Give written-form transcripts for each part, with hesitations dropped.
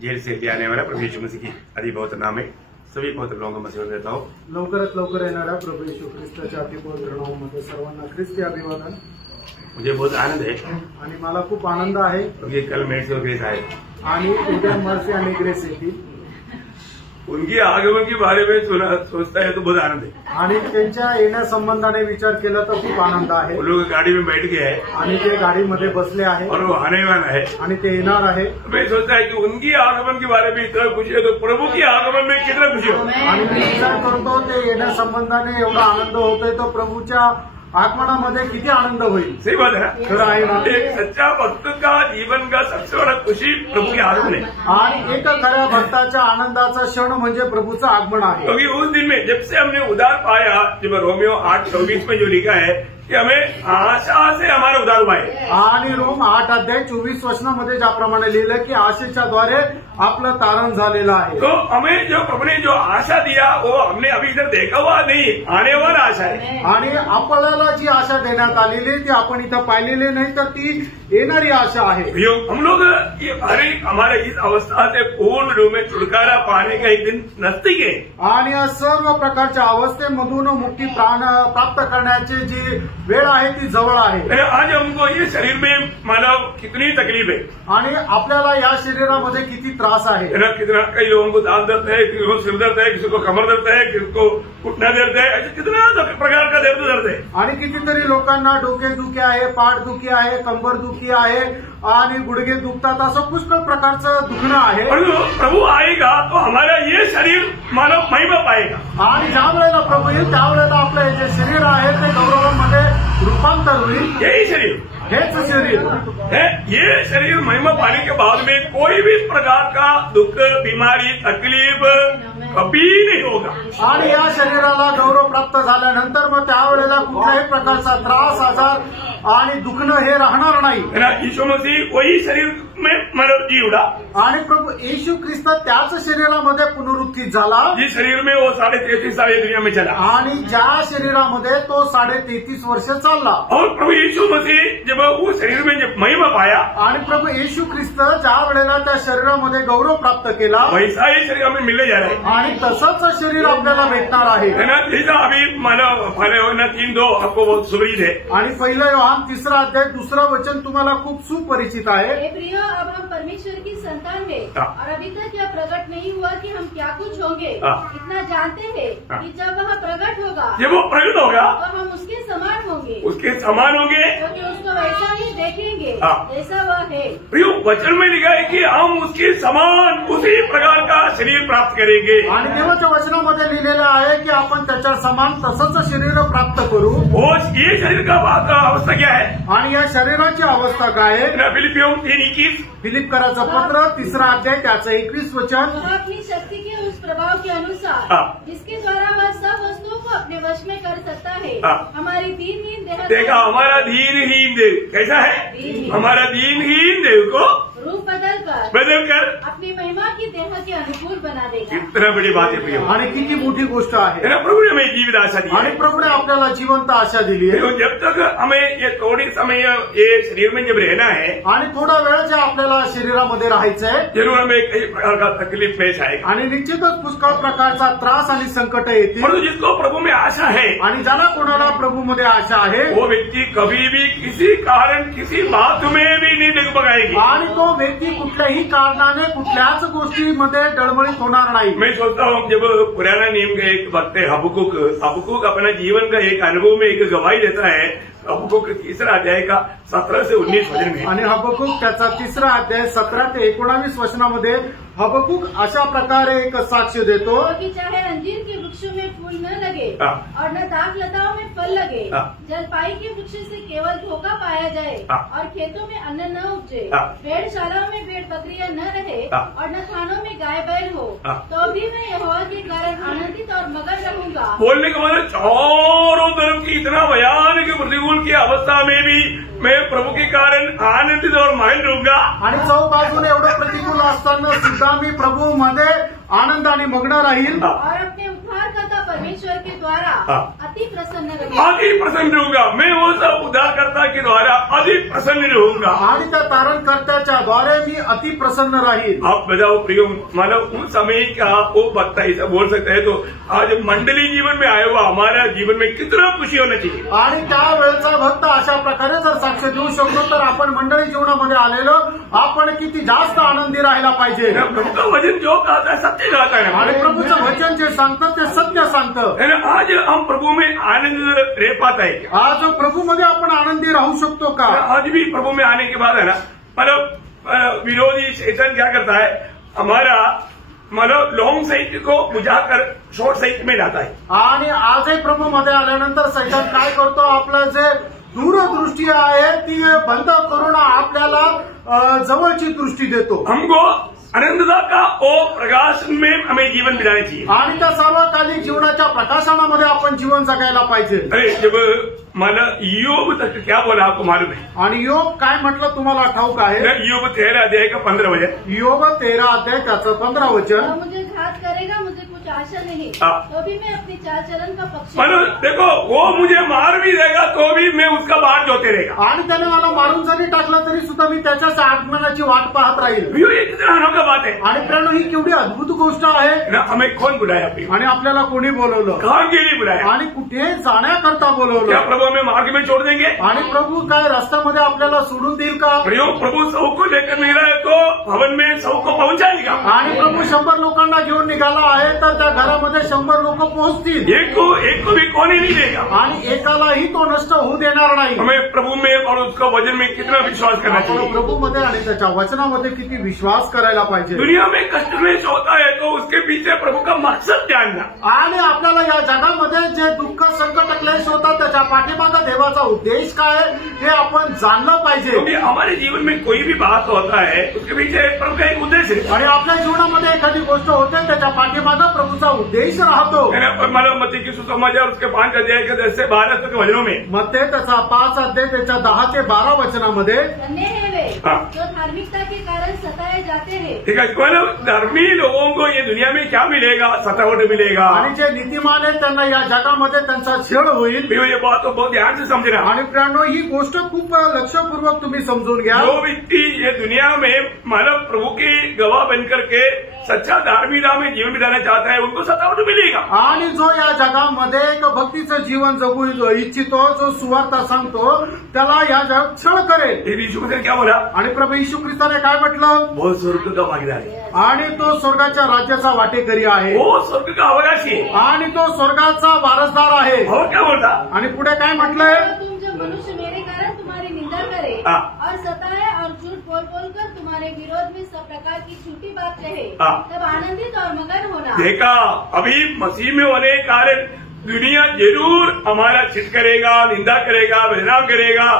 Gel से भी आने वाला प्रभु यीशु मसीह की अति बहुत नाम में सभी पवित्र लोगों को मसीह देता हूँ। लवकरात लवकर येणाऱ्या प्रभू येशू ख्रिस्ताच्या अति पवित्र नावामध्ये सर्वांना ख्रिस्ती अभिवादन। मुझे बहुत आनंद है आणि मला खूप आनंद आहे क्योंकि कल मेरे से ग्रेस आए आणि उद्या मर्सी आणि ग्रेस येतील। उनकी आगमन के बारे में सोचता है तो बहुत आनंद है आणि त्यांच्या येण्यासंबंधाने विचार केला तर खूप आनंद आहे। वो लोग गाड़ी में बैठ गए हैं आणि ते गाडीमध्ये बसले आहे और वो आने वाला है आणि ते येणार आहे। मैं सोचता है कि उनकी आगमन के बारे में इतना खुशी है तो प्रभु की आगमन में कितना खुशी हो। आणि मी विचार करतो ते येण्यासंबंधाने एवढा आनंद होतोय तो प्रभूच्या आगमनामध्ये किती आनंद होईल। सही बात है ना, खरं आहे ना। एक सच्चा भक्त का जीवन का सबसे बड़ा खुशी प्रभु के आगमन है आणि एक खऱ्या भक्ताच्या आनंदाचा क्षण म्हणजे प्रभूचं आगमन आहे। क्योंकि उस दिन में जब से हमने उद्धार पाया, जब रोमियो 8:24 में जो लिखा है कि हमें आशा से हमारा उद्धार हुआ है आणि रोम 8:24 ज्याप्रमाणे लिहिलं की आशेच्या द्वारे आपलं तारण झालेलं आहे। तो हमें जो प्रभु ने जो आशा दिया वो हमने अभी इधर देखा हुआ नहीं, आने वाला आशा है। आणि आपल्याला जी आशा देण्यात आलेली ती आपण इथं पाहिलेली नाही तर ती येणारी आशा आहे। हम लोग हर एक हमारे इस अवस्था से पूर्ण रूप में छुटकारा पाने का एक दिन नजदीक है आणि या सर्व प्रकारच्या अवस्थेमधून मुक्ती प्राप्त करण्याची जी वेळ आहे ती जवळ आहे। आज हमको ये शरीर में मानव कितनी तकलीफ है आणि आपल्याला या शरीरामध्ये किती त्रास आहे। कितना कई लोगों को दांत दर्द है, किसी को सिर दर्द है, किसी को कमर दर्द है, किसी को घुटना दर्द है, ऐसे कितना प्रकार का दर्द है। आणि कितीतरी लोकांना डोकेदुखी आहे, पाठदुखी आहे, कंबरदुखी आहे आणि गुडघे दुखतात, असं पुष्कळ प्रकारचं दुखणं आहे। प्रभु आएगा तो हमारा ये शरीर मानव महिमा पाएगा आणि ज्या वेळेला प्रभू येईल त्यावेळेला आपलं जे शरीर आहे ते गौरवामध्ये रूपांतर होईल। यही शरीर हेच शरीर है, ये शरीर महिमा पाने के बाद में कोई भी प्रकार का दुख, बीमारी, तकलीफ कभी नहीं होगा। आणि या शरीराला गौरव प्राप्त झाल्यानंतर मग त्यावेळेला कुठल्याही प्रकारचा त्रास, आजार आणि दुखणं हे राहणार नाही। यीशु मसीह वही शरीर में मानव जी उड़ा आणि प्रभू येशू ख्रिस्त त्याच शरीरामध्ये पुनरुत्थित झाला जिस शरीर में वो 33.5 साल दुनिया में चला आणि ज्या शरीरामध्ये तो 33.5 वर्ष चालला। और प्रभु यीशु मसीह जब उस शरीर में जब महिमा पाया आणि प्रभू येशू ख्रिस्त ज्या वेळेला त्या शरीरामध्ये गौरव प्राप्त केला वैसा ही शरीर हमें मिलने जा रहा है आणि तसंच शरीर आपल्याला भेटणार आहे। जैसा अभी मानव 3:2 आपको बहुत सुपरिचित है आणि 1 योहान 3 अध्याय 2 वचन तुम्हाला खूप सुपरिचित आहे। प्रिय, अब हम परमेश्वर की संतान है और अभी तक यह प्रकट नहीं हुआ कि हम क्या कुछ होंगे। इतना जानते हैं कि जब वह प्रकट होगा, जब वो प्रकट होगा तो हम उसके समान होंगे, उसके समान होंगे क्योंकि उसको वैसा ही देखेंगे जैसा वह है। प्रियो, वचन में लिखा है कि हम उसके समान उसी प्रकार का शरीर प्राप्त करेंगे। आणि देवाच्या वचनामध्ये लिहिलेलं आहे की आपण त्याच्या समान तसंच शरीर प्राप्त करू। वो ये शरीर का अवस्था क्या है आणि या शरीराची अवस्था काय आहे? फिलिपियों 3:21 फिलिपकराचं पत्र 3 अध्याय त्याचं 21 वचन। वह अपनी शक्ति के उस प्रभाव के अनुसार जिसके द्वारा वह सब वस्तुओं को अपने वश में कर सकता है, हमारी दीनहीन देह देखा, हमारा दीनहीन देव कैसा है, हमारा दीनहीन देव को रूप बदलकर अपनी महिमा की देह के अनुकूल बना देगा। कितना बड़ी बात है प्रिय, आणि किती मोठी गोष्ट आहे। प्रभु ने हमें जीवित आशा दी आणि प्रभूने आपल्याला जिवंत आशा दिली आहे। जब तक हमें ये थोड़ी समय ये शरीर में जब रहना है आणि थोडा वेळ जे आपल्याला शरीरामध्ये राहायचं आहे, जरूर हमें कई प्रकार का तकलीफ पेश आएगा आणि निश्चितच पुष्कळ प्रकारचा त्रास आणि संकट येतील। परंतु जिसको प्रभु में आशा है आणि ज्याला कोणाला प्रभूमध्ये आशा आहे वो व्यक्ति कभी भी किसी कारण किसी बात में भी नहीं डगमगाएगी आणि तो व्यक्ती कुठल्याही कारणाने कुठल्याच गोष्टीमध्ये डळमळीत होणार नाही। मैं सोचता हूँ जब पुराना नियम का एक वक्त है हबकुक अपना जीवन का एक अनुभव में एक गवाही देता है। हबकुक 3 अध्याय का 17 से 19 वचन में आणि हबकुक त्याचा 3 अध्याय 17 ते 19 वचनामध्ये हबकुक अशा प्रकारे एक साक्ष्य देतो कि चाहे अंजीर के वृक्षों में फूल न लगे और न दाख लताओं में फल लगे, जलपाई के वृक्ष से केवल धोखा पाया जाए और खेतों में अन्न न उपजे, भेड़शालाओं में भेड़ बकरियां न रहे और न खानों में गाय बैल हो, तो भी मैं यहोवा के कारण आनंदित और मगन रहूंगा। बोलने का मतलब चारों तरफ की इतना भयानक प्रतिकूल की अवस्था में भी मैं प्रभु के कारण आनंदित और मगन रहूंगा। आणि चौबाजूने एवढं प्रतिकूल असताना सुद्धा मी प्रभू मध्ये आनंदाने मग्न राहील और अपने उद्धारकर्ता परमेश्वर के द्वारा अति प्रसन्न रहे। अति प्रसन्न रहूंगा मैं, वो सब उद्धारकर्ता के द्वारा अति प्रसन्न रहूंगा आणि त्या तारणकर्त्याच्या द्वारे मी अति प्रसन्न राहील। आप बताओ प्रियो, मतलब उस समय का वो वक्ता ऐसा बोल सकते हैं, तो आज मंडली जीवन में आया हुआ हमारा जीवन में कितना खुशी होना चाहिए। आणि त्यावेळेचा भक्त अशा प्रकारे जर साक्ष देऊ शकतो तर आपण मंडळी जीवनामध्ये आलेलो आपण किती जास्त आनंदी राहायला पाहिजे। प्रभु का वचन जो कहता है सत्य कहता है, आणि प्रभूचं वचन जे सांगतं ते सत्य सांगतं। आज हम प्रभु में आनंद रह पाता है क्या? आज प्रभू मध्ये आपण आनंदी राहू शकतो का? आज भी प्रभु में आने के बाद है ना, मतलब विरोधी शैतान क्या करता है, हमारा मतलब लॉन्ग साइट को बुझाकर शॉर्ट साइट में लाता है। आणि आजही प्रभू मध्ये आल्यानंतर सैतान काय करतो, आपलं जे दूरदृष्टी आहे ती बंद करून आपल्याला जवळची दृष्टी देतो। हमको अनंतता का ओ प्रकाश में हमें जीवन बिताना चाहिए आणि त्या सार्वकालिक जीवनाच्या प्रकाशनामध्ये आपण जीवन जगायला पाहिजे। अरे जब मला योग तक क्या बोला आपको मालूम है? आणि योग काय म्हटलं तुम्हाला ठाऊक आहे? योग 13 अध्याय का 15 वचन। योग 13 अध्याय त्याचं 15 वचन। मुझे घात करेगा, मुझे कुछ आशा नहीं, तो भी मैं अपनी चाल चलन का पक्ष। मतलब देखो, वो मुझे मार भी देगा तो भी मैं उसका बाट जोते रहेगा। आणि त्याने मला मारून जरी टाकलं तरी सुद्धा मी त्याच्याच आगमनाची वाट पाहत राहील। ये कितना अनोखा बात है। आणि प्रेरणा ही केवढी अद्भुत गोष्ट आहे ना। हमें कौन बुलाया? आणि आपल्याला कोणी बोलवलं? कहाँ के लिए बुलाया? आणि कुठे जाण्याकरता क्या बोलवलं? प्रभु हमें मार्ग में छोड़ देंगे? आणि प्रभू काय रस्त्यामध्ये आपल्याला सोडून देईल का? प्रभु सौ को लेकर नहीं रहा है तो भवन में सौ को पहुंचाएगा। आणि प्रभू 100 लोकांना घेऊन निघाला आहे तर त्या घरामध्ये 100 लोक पोहोचतील। एक को भी कोने नहीं देगा आणि एकालाही तो नष्ट होऊ देणार नाही। हमें प्रभु में और उसका वचन में कितना विश्वास करना चाहिए? प्रभू मध्ये आणि त्याच्या वचनामध्ये किती विश्वास करायला पाहिजे। दुनिया में कष्ट क्लेश होता है तो उसके पीछे प्रभु का मकसद जानना। आणि आपल्याला या जगामध्ये जे दुःख संकट क्लेश होतात त्याच्या पाठीमागे देवाचा उद्देश काय हे आपण जाणलं पाहिजे। क्योंकि हमारे जीवन में कोई भी बात होता है उसके पीछे प्रभु का एक उद्देश्य है। आणि आपल्या जीवनामध्ये एखादी गोष्ट होते त्याच्या पाठीमागे प्रभूचा उद्देश राहतो। मला मत्ती की सुसमाचार उसके 5 अध्याय के 10 से 12 तक वचनों में मत्ती त्याचा 5 अध्याय त्याच्या 10 ते 12 वचनामध्ये जो धार्मिकता के कारण सताए जाते हैं। ठीक है, धर्मी लोगों को ये दुनिया में क्या मिलेगा? सतावट मिलेगा। आणि जे नीतिमान आहेत त्यांना या जगामध्ये त्यांचा छळ होईल। ये बात तो बहुत ध्यान से समझना। आणि प्रियांनो ही गोष्ट खूप लक्षपूर्वक तुम्ही समजून घ्या। जो व्यक्ति ये दुनिया में मानव प्रभु की गवाह बनकर के सच्चा धार्मिकता में जीवन बिताना चाहता है उनको सतावट मिलेगा। आणि जो या जगामध्ये एक भक्तीचं जीवन जगू इच्छितो, जो सुवार्ता सांगतो त्याला या जगात छळ करेल। यीशु ख्रिस्ताने क्या बोला? आणि प्रभू येशू ख्रिस्ताने काय म्हटलं? वो स्वर्ग का भागीदार है आणि तो स्वर्गाच्या राज्याचा वाटेकरी आहे। वो स्वर्ग का अवकाशी है आणि तो स्वर्गाचा वारसदार आहे। और क्या बोलता? आणि पुढे काय म्हटलंय? तुम जब मनुष्य मेरे कारण तुम्हारी निंदा करे और सताए और झूठ बोल बोलकर तुम्हारे विरोध में सब प्रकार की झूठी बात कहे, तब आनंदित और मगन होना। देखा, अभी मसीह में होने के कारण दुनिया जरूर हमारा छिट करेगा, निंदा करेगा, बदनाम करेगा,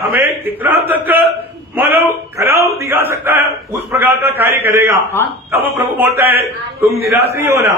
हमें कितना तक मतलब खराब दिखा सकता है उस प्रकार का कार्य करेगा। तब प्रभु बोलता है तुम निराश नहीं होना,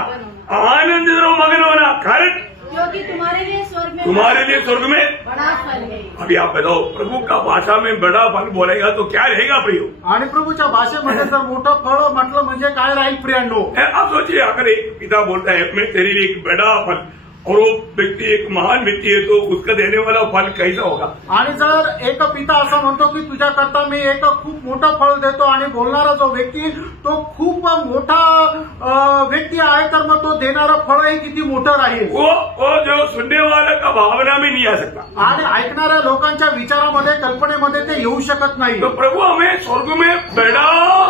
आनंदित रहो, मगन होना, कारण क्योंकि तुम्हारे लिए स्वर्ग में बड़ा फल है। अभी आप बताओ, प्रभु का भाषा में बड़ा फल बोलेगा तो क्या रहेगा प्रियो? आणि प्रभूच्या भाषेमध्ये जर मोठं फळ म्हटलं म्हणजे काय राहील प्रियांनो? आप सोचिए, अगर एक पिता बोलता है मैं तेरे लिए एक बड़ा फल, और वो व्यक्ति एक महान व्यक्ति है तो उसका देने वाला फल कैसा होगा? आणि जर एक पिता असं म्हणतो की तुझ्याकरता मी एक खूप मोठं फळ देतो आणि बोलणारा जो व्यक्ती तो खूप मोठा व्यक्ती आहे तर मग तो देणारं फळही किती मोठं राहील? वो जो सुनने वाला का भावना में नहीं आ सकता आणि ऐकणाऱ्या लोकांच्या विचारामध्ये कल्पनेमध्ये ते येऊ शकत नाही। तो प्रभु हमें स्वर्ग में बड़ा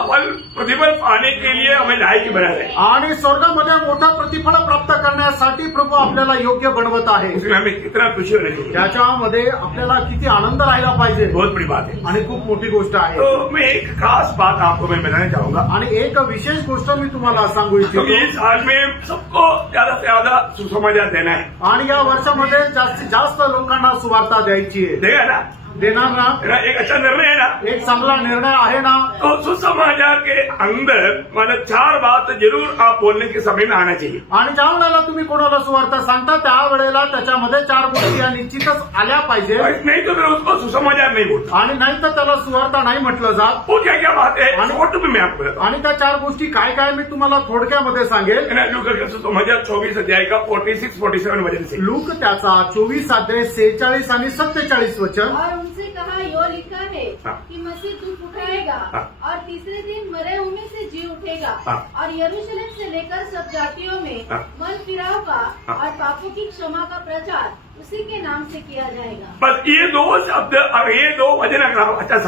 फल प्रतिफल पाने के लिए हमें लायक बना है आणि स्वर्गामध्ये मोठं प्रतिफल प्राप्त करण्यासाठी प्रभू आपल्याला योग्य बनवत आहे। इसमें हमें कितना खुशी होनी चाहिए, त्याच्यामध्ये आपल्याला किती आनंद राहिला पाहिजे। बहुत बड़ी बात है आणि खूप मोठी गोष्ट आहे। तो मैं एक खास बात आपको मैं बताना चाहूंगा आणि एक विशेष गोष्ट मी तुम्हाला सांगू इच्छितो। इस साल में सबको ज्यादा से ज्यादा सुसमाचार देना है आणि या वर्षामध्ये जास्तीत जास्त लोकांना सुवार्ता द्यायची आहे। देखा ना, देणार ना? एक अच्छा निर्णय है ना, एक चांगला निर्णय आहे ना? तो सुसमाचार के अंदर मतलब 4 बात जरूर आप बोलने के समय में आना चाहिए। आणि ज्या वेळेला तुम्ही कोणाला सुवार्ता सांगता त्यावेळेला त्याच्यामध्ये 4 गोष्टी या निश्चितच आल्या पाहिजे, नहीं तो फिर उसको सुसमाचार नहीं बोलता। आणि नाही तर त्याला सुवार्ता नाही म्हटलं जात। वो क्या क्या बात है छोट में मैं आपको बताता हूं। आणि त्या 4 गोष्टी काय काय मी तुम्हाला थोडक्यामध्ये सांगेल। लूका का सुसमाचार 24 अध्याय का 46-47 वचन से। लूक त्याचा 24 अध्याय 46 आणि 47 वचन। और उनसे कहा, यो लिखा है कि मसीह दुख उठाएगा और तीसरे दिन मरे हुए में से जी उठेगा और यरूशलेम से लेकर सब जातियों में मन फिराव का और पापों की क्षमा का प्रचार उसी के नाम से किया जाएगा। बस ये 2 शब्द और ये 2 वचन अच्छा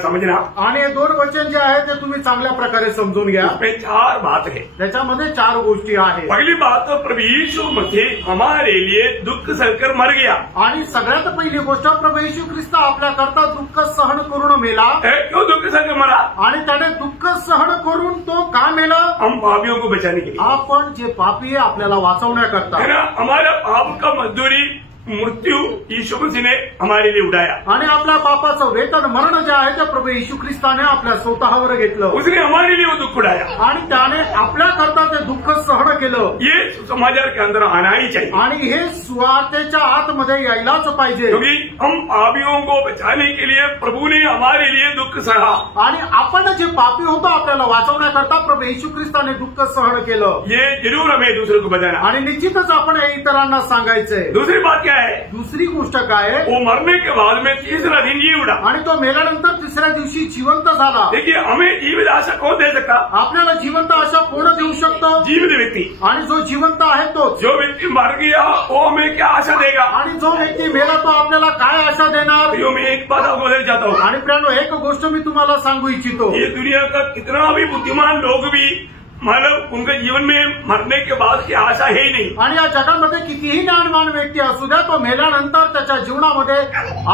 समझना। आणि हे 2 वचन जे आहे ते तुम्ही चांगल्या प्रकारे समजून घ्या। इसमें 4 बात है। त्याच्यामध्ये 4 गोष्टी आहेत। पहली बात तो प्रभु यीशु मसीह हमारे लिए दुख सहकर मर गया। आणि सगळ्यात पहिली गोष्ट प्रभू येशू ख्रिस्त आपल्या करता दुःख सहन करून मेला। क्यों दुख सहकर मरा? आणि त्याने दुःख सहन करून तो का मेला? हम पापियों को बचाने के लिए। आपण जे पापी आहे आपल्याला वाचवण्याकरता। है ना, हमारा पाप का मजदूरी मृत्यू यीशु मसीह ने हमारे लिए उठाया। आणि आपल्या पापाचं वेतन मरण जे आहे ते प्रभू येशू ख्रिस्ताने आपल्या स्वतःवर घेतलं। उसने हमारे लिए वो दुख उठाया आणि त्याने आपल्या करता ते दुःख सहन केलं। ये समाचार के अंदर आना ही चाहिए आणि हे सुवार्तेच्या आतमध्ये यायलाच पाहिजे, क्योंकि हम पापियों को बचाने के लिए प्रभु ने हमारे लिए दुख सहा। आणि आपण जे पापी होतो आपल्याला वाचवण्याकरता प्रभू येशू ख्रिस्ताने दुःख सहन केलं। ये जरूर हमें दूसरे को बताना। आणि निश्चितच आपण हे इतरांना सांगायचंय। दूसरी बात क्या है? दुसरी गोष्ट काय आहे? वो मरने के बाद में तीसरा दिन जी उठा आणि तो मेल्यानंतर तिसऱ्या दिवशी जिवंत झाला। देखिए, हमें जीवित आशा कौन दे सकता? आपल्याला जिवंत आशा कोण देऊ शकतो? जीवित व्यक्ति। आणि जो जिवंत आहे तोच। जो व्यक्ति मर गया वो हमें क्या आशा देगा? आणि जो व्यक्ती मेला तो आपल्याला काय आशा देणार? तो मैं एक बात आपको बताना चाहता हूँ। आणि प्रियानो, एक गोष्ट मी तुम्हाला सांगू इच्छितो। ये दुनिया का कितना भी बुद्धिमान लोग भी मतलब उनके जीवन में मरने के बाद की आशा है ही नहीं। आणि या जगामध्ये कितीही ज्ञानवान व्यक्ती असू द्या, तो मेल्यानंतर त्याच्या जीवनामध्ये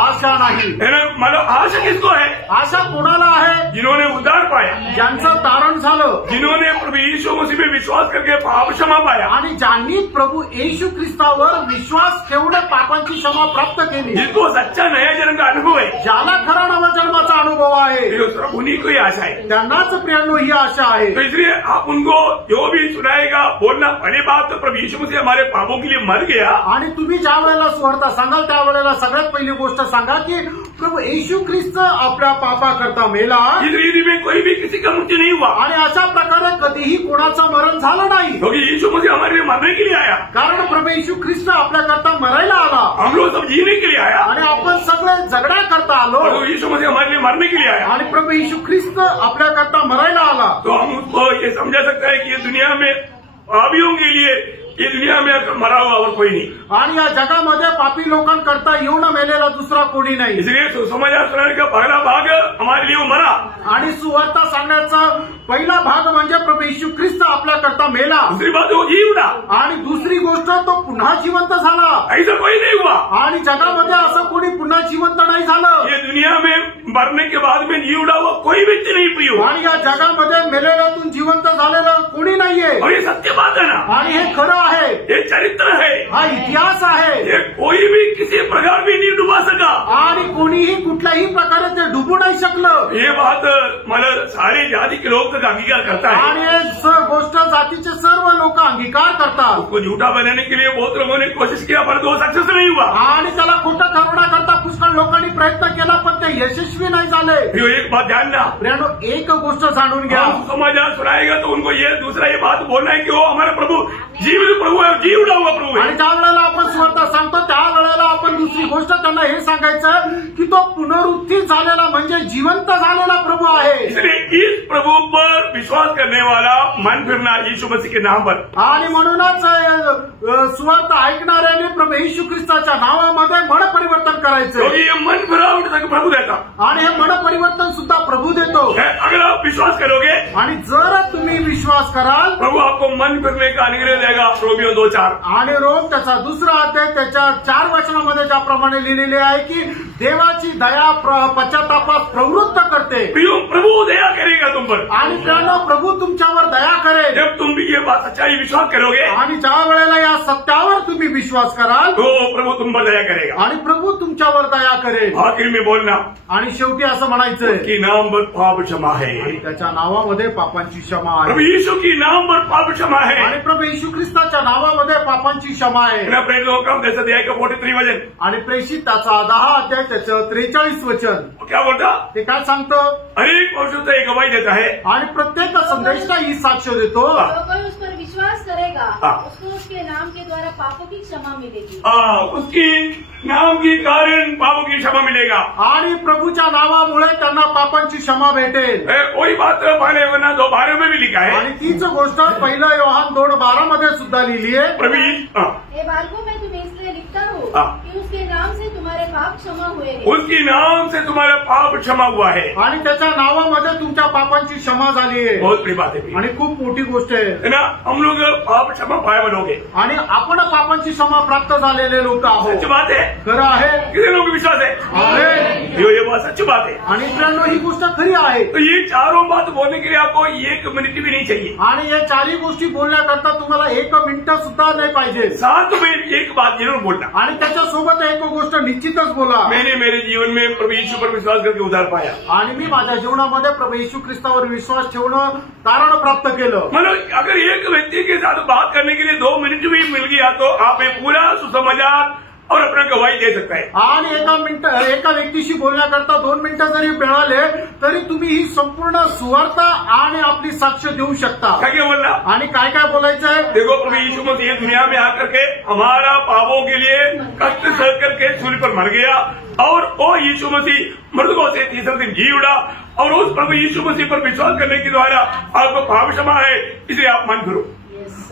आशा नाही। है ना, मतलब आशा किसको है? आशा कोणाला आहे? जिन्होंने उद्धार पाया, ज्यांचं तारण झालं, जिन्होंने प्रभु यीशु मसीह में विश्वास करके पाप क्षमा पाया, आणि ज्यांनी प्रभु येशू ख्रिस्तावर विश्वास ठेवून पापांची क्षमा प्राप्त केली, जिसको सच्चा नया जन्म का अनुभव है, ज्याला खरा नवा जन्माचा अनुभव आहे, उन्हीं को ही आशा है। त्यांनाच प्रियांनो ही आशा आहे। तो इसलिए आप उनको जो भी सुनाएगा बोलना, पहली बात तो प्रभु यीशु मसीह हमारे पापों के लिए मर गया। आणि तुम्ही ज्या वेळेला सुवार्ता सांगाल त्यावेळेला सगळ्यात पहिली गोष्ट सांगा की प्रभू येशू ख्रिस्त आपल्या पापाकरता मेला। इस रीति में कोई भी किसी का मृत्यू नहीं हुआ, आणि अशा प्रकारे कधीही कोणाचं मरण झालं नाही, क्योंकि यीशु मसीह हमारे लिए मरने के लिए आया। कारण प्रभू येशू ख्रिस्त आपल्याकरता मरायला आला। हम लोग सब जीने के लिए आया आणि आपण सगळे जगण्याकरता आलो। प्रभु यीशु मसीह हमारे लिए मरने के लिए आया। आणि प्रभू येशू ख्रिस्त आपल्याकरता मरायला आला। तो हम उसको ये समझा सकता है कि ये दुनिया में पापियों के लिए, ये दुनिया में मरा हुआ और कोई नहीं। आणि या जगामध्ये पापी लोकांकरता येऊन मेलेला दुसरा कोणी नाही। इसलिए सुसमाचार सुनाने का पहला भाग हमारे लिए वो मरा। आणि सुवार्ता सांगण्याचा पहिला भाग म्हणजे प्रभू येशू ख्रिस्त आपल्याकरता मेला। दूसरी बात वो जी उठा, आणि दुसरी गोष्ट तो पुन्हा जिवंत झाला। ऐसा कोई नहीं हुआ। आणि जगामध्ये असं कोणी पुन्हा जिवंत नाही झालं। ये दुनिया में मरने के बाद में जी उठा हुआ कोई व्यक्ति नहीं प्रियो। आणि या जगामध्ये मेलेल्यातून जिवंत झालेलं कोणी नाहीये। और ये सत्य बात है ना, आणि हे खरं आहे, ये चरित्र है, हा इतिहास आहे। ये कोई भी किसी प्रकार भी नहीं डुबा सका आणि कोणीही कुठल्याही प्रकारे ते डुबू नाही शकलं। ये बात मतलब सारे जाति के लोग तक अंगीकार करता है। आणि हे गोष्ट जातीचे सर्व लोक अंगीकार करतात। उसको झूठा बनाने के लिए बहुत लोगों ने कोशिश किया, पर वो सक्सेस नहीं हुआ। आणि त्याला खोटं ठरवण्याकरता पुष्कळ लोकांनी प्रयत्न केला, पण ते यशस्वी नाही झाले। एक बात ध्यान ना, प्रियानो, एक गोष्ट जाणून घ्या। समाचार सुनाएगा तो उनको ये दूसरा ये बात बोलना है कि वो हमारा प्रभु जीवित प्रभु है, जी उठा हुआ प्रभु है। आणि ज्या वेळेला आपण सुवार्ता सांगतो त्यावेळेला आपण दुसरी गोष्ट त्यांना हे सांगायचं की तो पुनरुत्थित झालेला म्हणजे जिवंत झालेला प्रभू आहे। इसलिए इस प्रभु पर विश्वास करने वाला मन फिरना यीशु मसीह के नाम पर। आणि म्हणूनच सुवार्ता ऐकणाऱ्याने प्रभू येशू ख्रिस्ताच्या नावामध्ये मन परिवर्तन करायचं। ये मन फिरावट तक प्रभु देता, आणि हे मन परिवर्तन सुद्धा प्रभू देतो। अगर आप विश्वास करोगे आणि जर तुम्ही तुम्ही विश्वास कराल, प्रभु आपको मन फिरने का अनुग्रह देगा। रोमियो 2:4। आणि रोम त्याचा 2 अध्याय त्याच्या 4 वचनामध्ये ज्याप्रमाणे लिहिलेले आहे की देवाची दया पश्चातापास प्रवृत्त करते, प्रभु दया करेगा तुम पर। आणि त्यानं प्रभू तुमच्यावर दया करेल। जब तुम भी ये बात सच्चाई विश्वास करोगे, आणि ज्या वेळेला या सत्यावर तुम्ही विश्वास कराल, तो प्रभु तुम पर दया करेगा आणि प्रभू तुमच्यावर दया करेल। आखिर में बोलना, आणि शेवटी असं म्हणायचंय की नाम पर पाप क्षमा है। आणि त्याच्या नावामध्ये पापांची क्षमा प्रभु आहे, यीशु की नाम पर पाप क्षमा है। आणि प्रभू येशू ख्रिस्ताच्या नावामध्ये पापांची क्षमा आहे। मैं प्रेरितों का 10 अध्याय का 43 वचन, आणि प्रेषित त्याचा 10 अध्याय त्याचं 43 वचन क्या बोलता? ते काय सांगतं? हरेक पवित्र एक गवाही देता है, आणि प्रत्येक संदेश का ही साक्ष देतो, जो कोई उस पर विश्वास करेगा हाँ। उसको उसके नाम के द्वारा पापों की क्षमा मिलेगी। उसकी नाम के कारण पापों की क्षमा मिलेगा। आणि प्रभूच्या नावामुळे त्यांना पापांची क्षमा भेटेल। वही बात पहले वरना 2:12 में भी लिखा है। आणि तीच गोष्ट 1 योहान 2:12 मध्ये सुद्धा लिहिली आहे। प्रभु हे बालकों मैं तुम्हें इसलिए लिखता हूँ हाँ। कि उसके नाम से तुम्हारे पाप क्षमा हुए हैं। उसकी नाम से तुम्हारा पाप क्षमा हुआ है। आणि त्याच्या नावामध्ये तुमच्या पापांची क्षमा झाली आहे। बहुत बड़ी बात है आणि खूप मोठी गोष्ट आहे है ना। हम लोग पाप क्षमा पाए बनोगे, आणि आपण पापांची क्षमा प्राप्त झालेले लोक आहोत। सच बात है। खरं आहे, कितने लोग विश्वास है? आहे। ये बात सच बात है। आणि मित्रांनो ही गोष्ट खरी आहे। तो ये चारों बात बोलने के लिए आपको 1 मिनट भी नहीं चाहिए। आणि या चारही गोष्टी बोलण्याकरता तुम्हाला 1 मिनिट सुद्धा नाही पाहिजे। साथ में एक बात जरूर बोलना, आणि त्याच्यासोबत एक गोष्ट निश्चितच बोला। मैंने मेरे जीवन में प्रभु यीशु पर विश्वास करके उद्धार पाया। आणि मी माझ्या जीवनामध्ये प्रभू येशू ख्रिस्तावर विश्वास ठेवणं तारण प्राप्त केलं। मतलब अगर एक व्यक्ति के साथ बात करने के लिए 2 मिनट भी मिल गया तो आप एक पूरा सुसमाचार और अपना गवाही दे सकता है। आणि एका व्यक्तीशी बोलण्याकरता 2 मिनिटं जरी मिळाले तरी तुम्ही ही संपूर्ण सुवार्ता आणि आपली साक्ष देऊ शकता। क्या बोलना? आणि काय काय बोलायचं आहे? देखो प्रभु यीशु मसीह दुनिया में आकर के हमारा पापों के लिए कष्ट सह करके सूली पर मर गया, और वो यीशु मसीह मृतकों से तीसरे दिन जी उड़ा, और उस प्रभु यीशु मसीह पर विश्वास करने के द्वारा आपको पाप क्षमा है, इसलिए आप मन करो।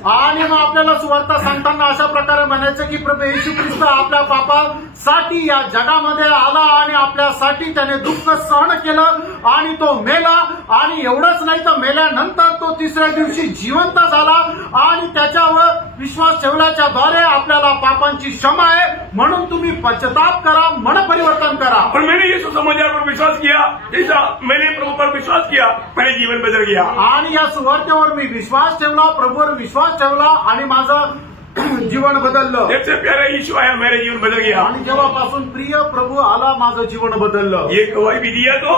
आणि मग आपल्याला सुवार्ता सांगताना अशा प्रकारे म्हणायचं की प्रभू येशू ख्रिस्त आपल्या पापासाठी या जगामध्ये आला आणि आपल्यासाठी त्याने दुःख सहन केलं आणि तो मेला, आणि एवढंच नाही तर मेल्यानंतर तो 3ऱ्या दिवशी जिवंत झाला, आणि त्याच्यावर विश्वास ठेवल्याच्या द्वारे आपल्याला पापांची क्षमा आहे। म्हणून तुम्ही पश्चाताप करा, मन परिवर्तन करा। और मैंने यीशु समाचार पर विश्वास किया, जैसा मैंने प्रभु पर विश्वास किया, मैंने जीवन बदल गया। आणि या सुवार्तेवर मी विश्वास ठेवला, प्रभूवर विश्वास ठेवला, आणि माझं जीवन बदललं। जब से प्यारा यीशु आया मेरे जीवन बदल गया। आणि जेव्हापासून प्रिय प्रभू आला माझं जीवन बदललं। ये गवाही भी दिया तो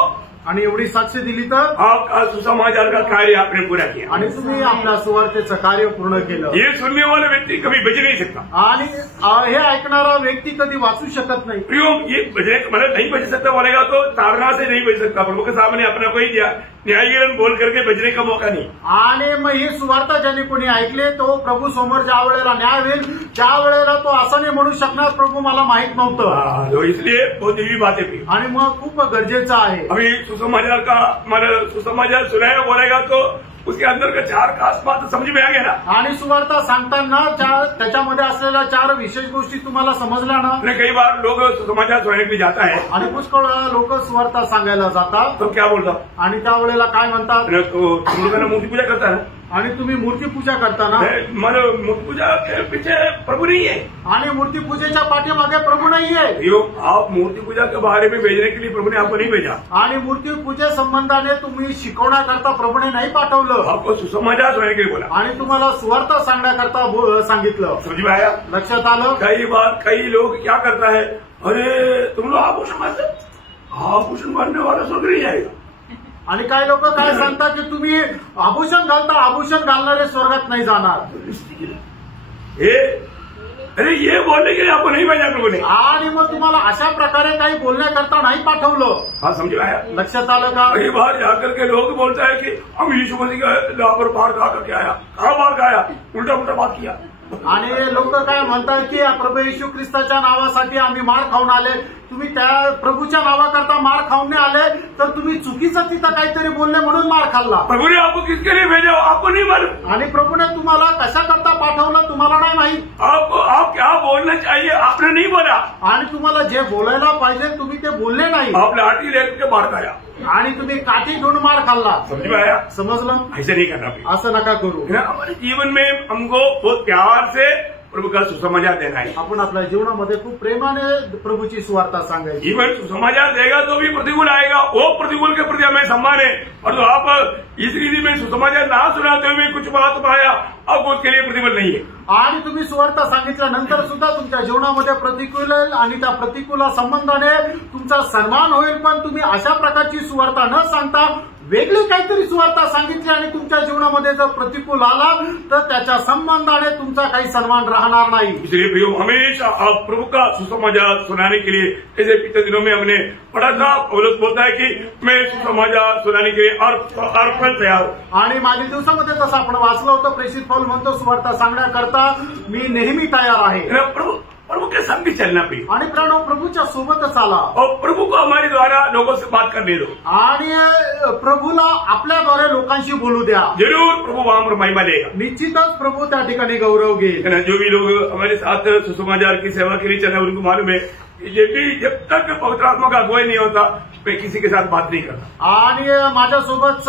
आणि एवढी साक्ष दिली तर आपका सुसमाचार का कार्य आपने पूरा किया, आणि तुम्ही आपल्या सुवार्तेचं कार्य पूर्ण केलं। ये सुनने वाला व्यक्ति कभी बच नहीं सकता। आणि हे ऐकणारा व्यक्ती कधी वाचू शकत नहीं। प्रियो, ये बचने मतलब नहीं बच सकता बोलेगा तो ताड़ना से नहीं बच सकता। प्रभु के सामने अपना कोई न्यायीकरण बोल करके बचने का मौका नहीं। आणि मग ही सुवार्ता ज्याने कोणी ऐकले तो प्रभू समोर ज्या वेळेला न्याय होईल त्यावेळेला तो असं नाही म्हणू शकणार प्रभू मला माहित नव्हतं। तो इसलिए बहुत दिव्य बातें भी, आणि मग खूप गरजेचं आहे। अभी सुसमाचार का मतलब सुसमाचार सुनाया बोलेगा तो उसके अंदर का 4 खास बात समझ में आ गया ना। आणि सुवार्ता सांगताना त्याच्यामध्ये असलेल्या 4 विशेष गोष्टी तुम्हाला समजल्या ना। कई बार लोग सुसमाचार सुनाने के लिए जाता है, आणि पुष्कळ लोक सुवार्ता सांगायला जातात, तो क्या बोलता, आणि त्यावेळेला काय म्हणतात, तो तुम लोगों ने मूर्ति पूजा करता है, आणि तुम्ही मूर्ती पूजा करताना मतलब मूर्ति पूजा के पीछे प्रभु नहीं है, आणि मूर्ती पूजेच्या पाठीमागे प्रभू नाहीये। आप मूर्ति पूजा के बारे में भेजने के लिए प्रभु ने आपको नहीं भेजा, आणि मूर्ती पूजे संबंधाने तुम्ही शिकवण्याकरता प्रभूने नाही पाठवलं, आपको सुसमाचार सुनाने के लिए बोला, आणि तुम्हाला सुवार्ता सांगण्याकरता सांगितलं। समझ में आया? लक्षात आलं? कई बार कई लोग क्या करता है, अरे तुम लोग आभूषण मानते, आभूषण मानने वाला स्वर्ग नहीं जाएगा। आणि काही लोक काय सांगतात की तुम्ही आभूषण घालता, आभूषण घालणारे स्वर्गात नाही जाणार। अरे ये बोलने के लिए आपको नहीं भेजा प्रभु ने, आणि मग तुम्हाला अशा प्रकारे काही बोलण्याकरता नाही पाठवलं। हाँ, समझ में आया? लक्षात आलं का? कई बार जाकर के लोग बोलता है कि हम यीशु मसीह का यहाँ पर बाहर खा करके आया, कहाँ बाहर खाया, उल्टा उल्टा बात किया। आणि लोक काय म्हणतात की प्रभू येशू ख्रिस्ताच्या नावासाठी आम्ही मार खाऊन आले, तुम्ही त्या प्रभूच्या नावाकरता मार खाऊन नाही आले तर तुम्ही चुकीचं तिथं काहीतरी बोलले म्हणून मार खाल्ला। प्रभु ने आपको किसके लिए भेजा आपको नहीं मालूम, आणि प्रभूने तुम्हाला कशाकरता पाठवलं तुम्हाला नाही माहित। आप क्या बोलना चाहिए आपने नहीं बोला, आणि तुम्हाला जे बोलायला पाहिजे तुम्ही ते बोलले नाही। आप लाठी लेकर के बाहर खाया, आणि तुम्ही काठी घेऊन मार खाल्ला, समझ में आया? समजलं? ऐसे नहीं करना भाई। असं नका करू। हमारे जीवन में हमको बहुत प्यार से प्रभु का सुसमाचार देना है। आपण आपल्या जीवनामध्ये खूप प्रेमाने प्रभूची सुवार्ता सांगायची। जीवन सुसमाचार देगा तो भी प्रतिकूल आएगा, वो प्रतिकूल के प्रति हमें सम्मान है। और तो आप इस रीति में सुसमाचार ना सुनाते हुए कुछ बात पाया, अब उसके लिए प्रतिकूल नहीं है। आणि तुम्ही सुवार्ता सांगितल्यानंतर सुद्धा तुमच्या जीवनामध्ये प्रतिकूल येईल आणि त्या प्रतिकूल संबंधाने तुमचा सन्मान होईल, पण तुम्ही अशा प्रकारची सुवार्ता न सांगता वेगळी काहीतरी सुवार्ता सांगितली आणि तुमच्या जीवनामध्ये जर प्रतिकूल आला तर त्याच्या संबंधाने तुमचा काही सन्मान राहणार नाही। इसलिए प्रियो, हमेशा आप प्रभु का सुसमाचार सुनाने के लिए, जैसे पिछले दिनों में हमने पढ़ा था, पौलुस बोलता है कि मैं सुसमाचार सुनाने के लिए अर्पण तैयार हूं। आणि मागील दिवसामध्ये तसं आपण वाचलं होतं, प्रेषित पौल म्हणतो सुवार्ता सांगण्याकरता मी नेहमी तयार आहे। प्रभु के संग भी चलना भी, आणि प्रभूच्या सोबत चाला और प्रभु को हमारे द्वारा लोगों से बात करने दो, आणि प्रभूला आपल्याद्वारे लोकांशी बोलू द्या। जरूर प्रभु वहां पर महिमा देगा, निश्चितच प्रभू त्या ठिकाणी गौरव घेईल। जो भी लोग हमारे साथ सुसमाचार की सेवा के लिए चले उनको मालूम है, ये भी जब तक पवित्र आत्मा का अगुवाई नहीं होता मैं किसी के साथ बात नहीं करता। आणि माझ्यासोबत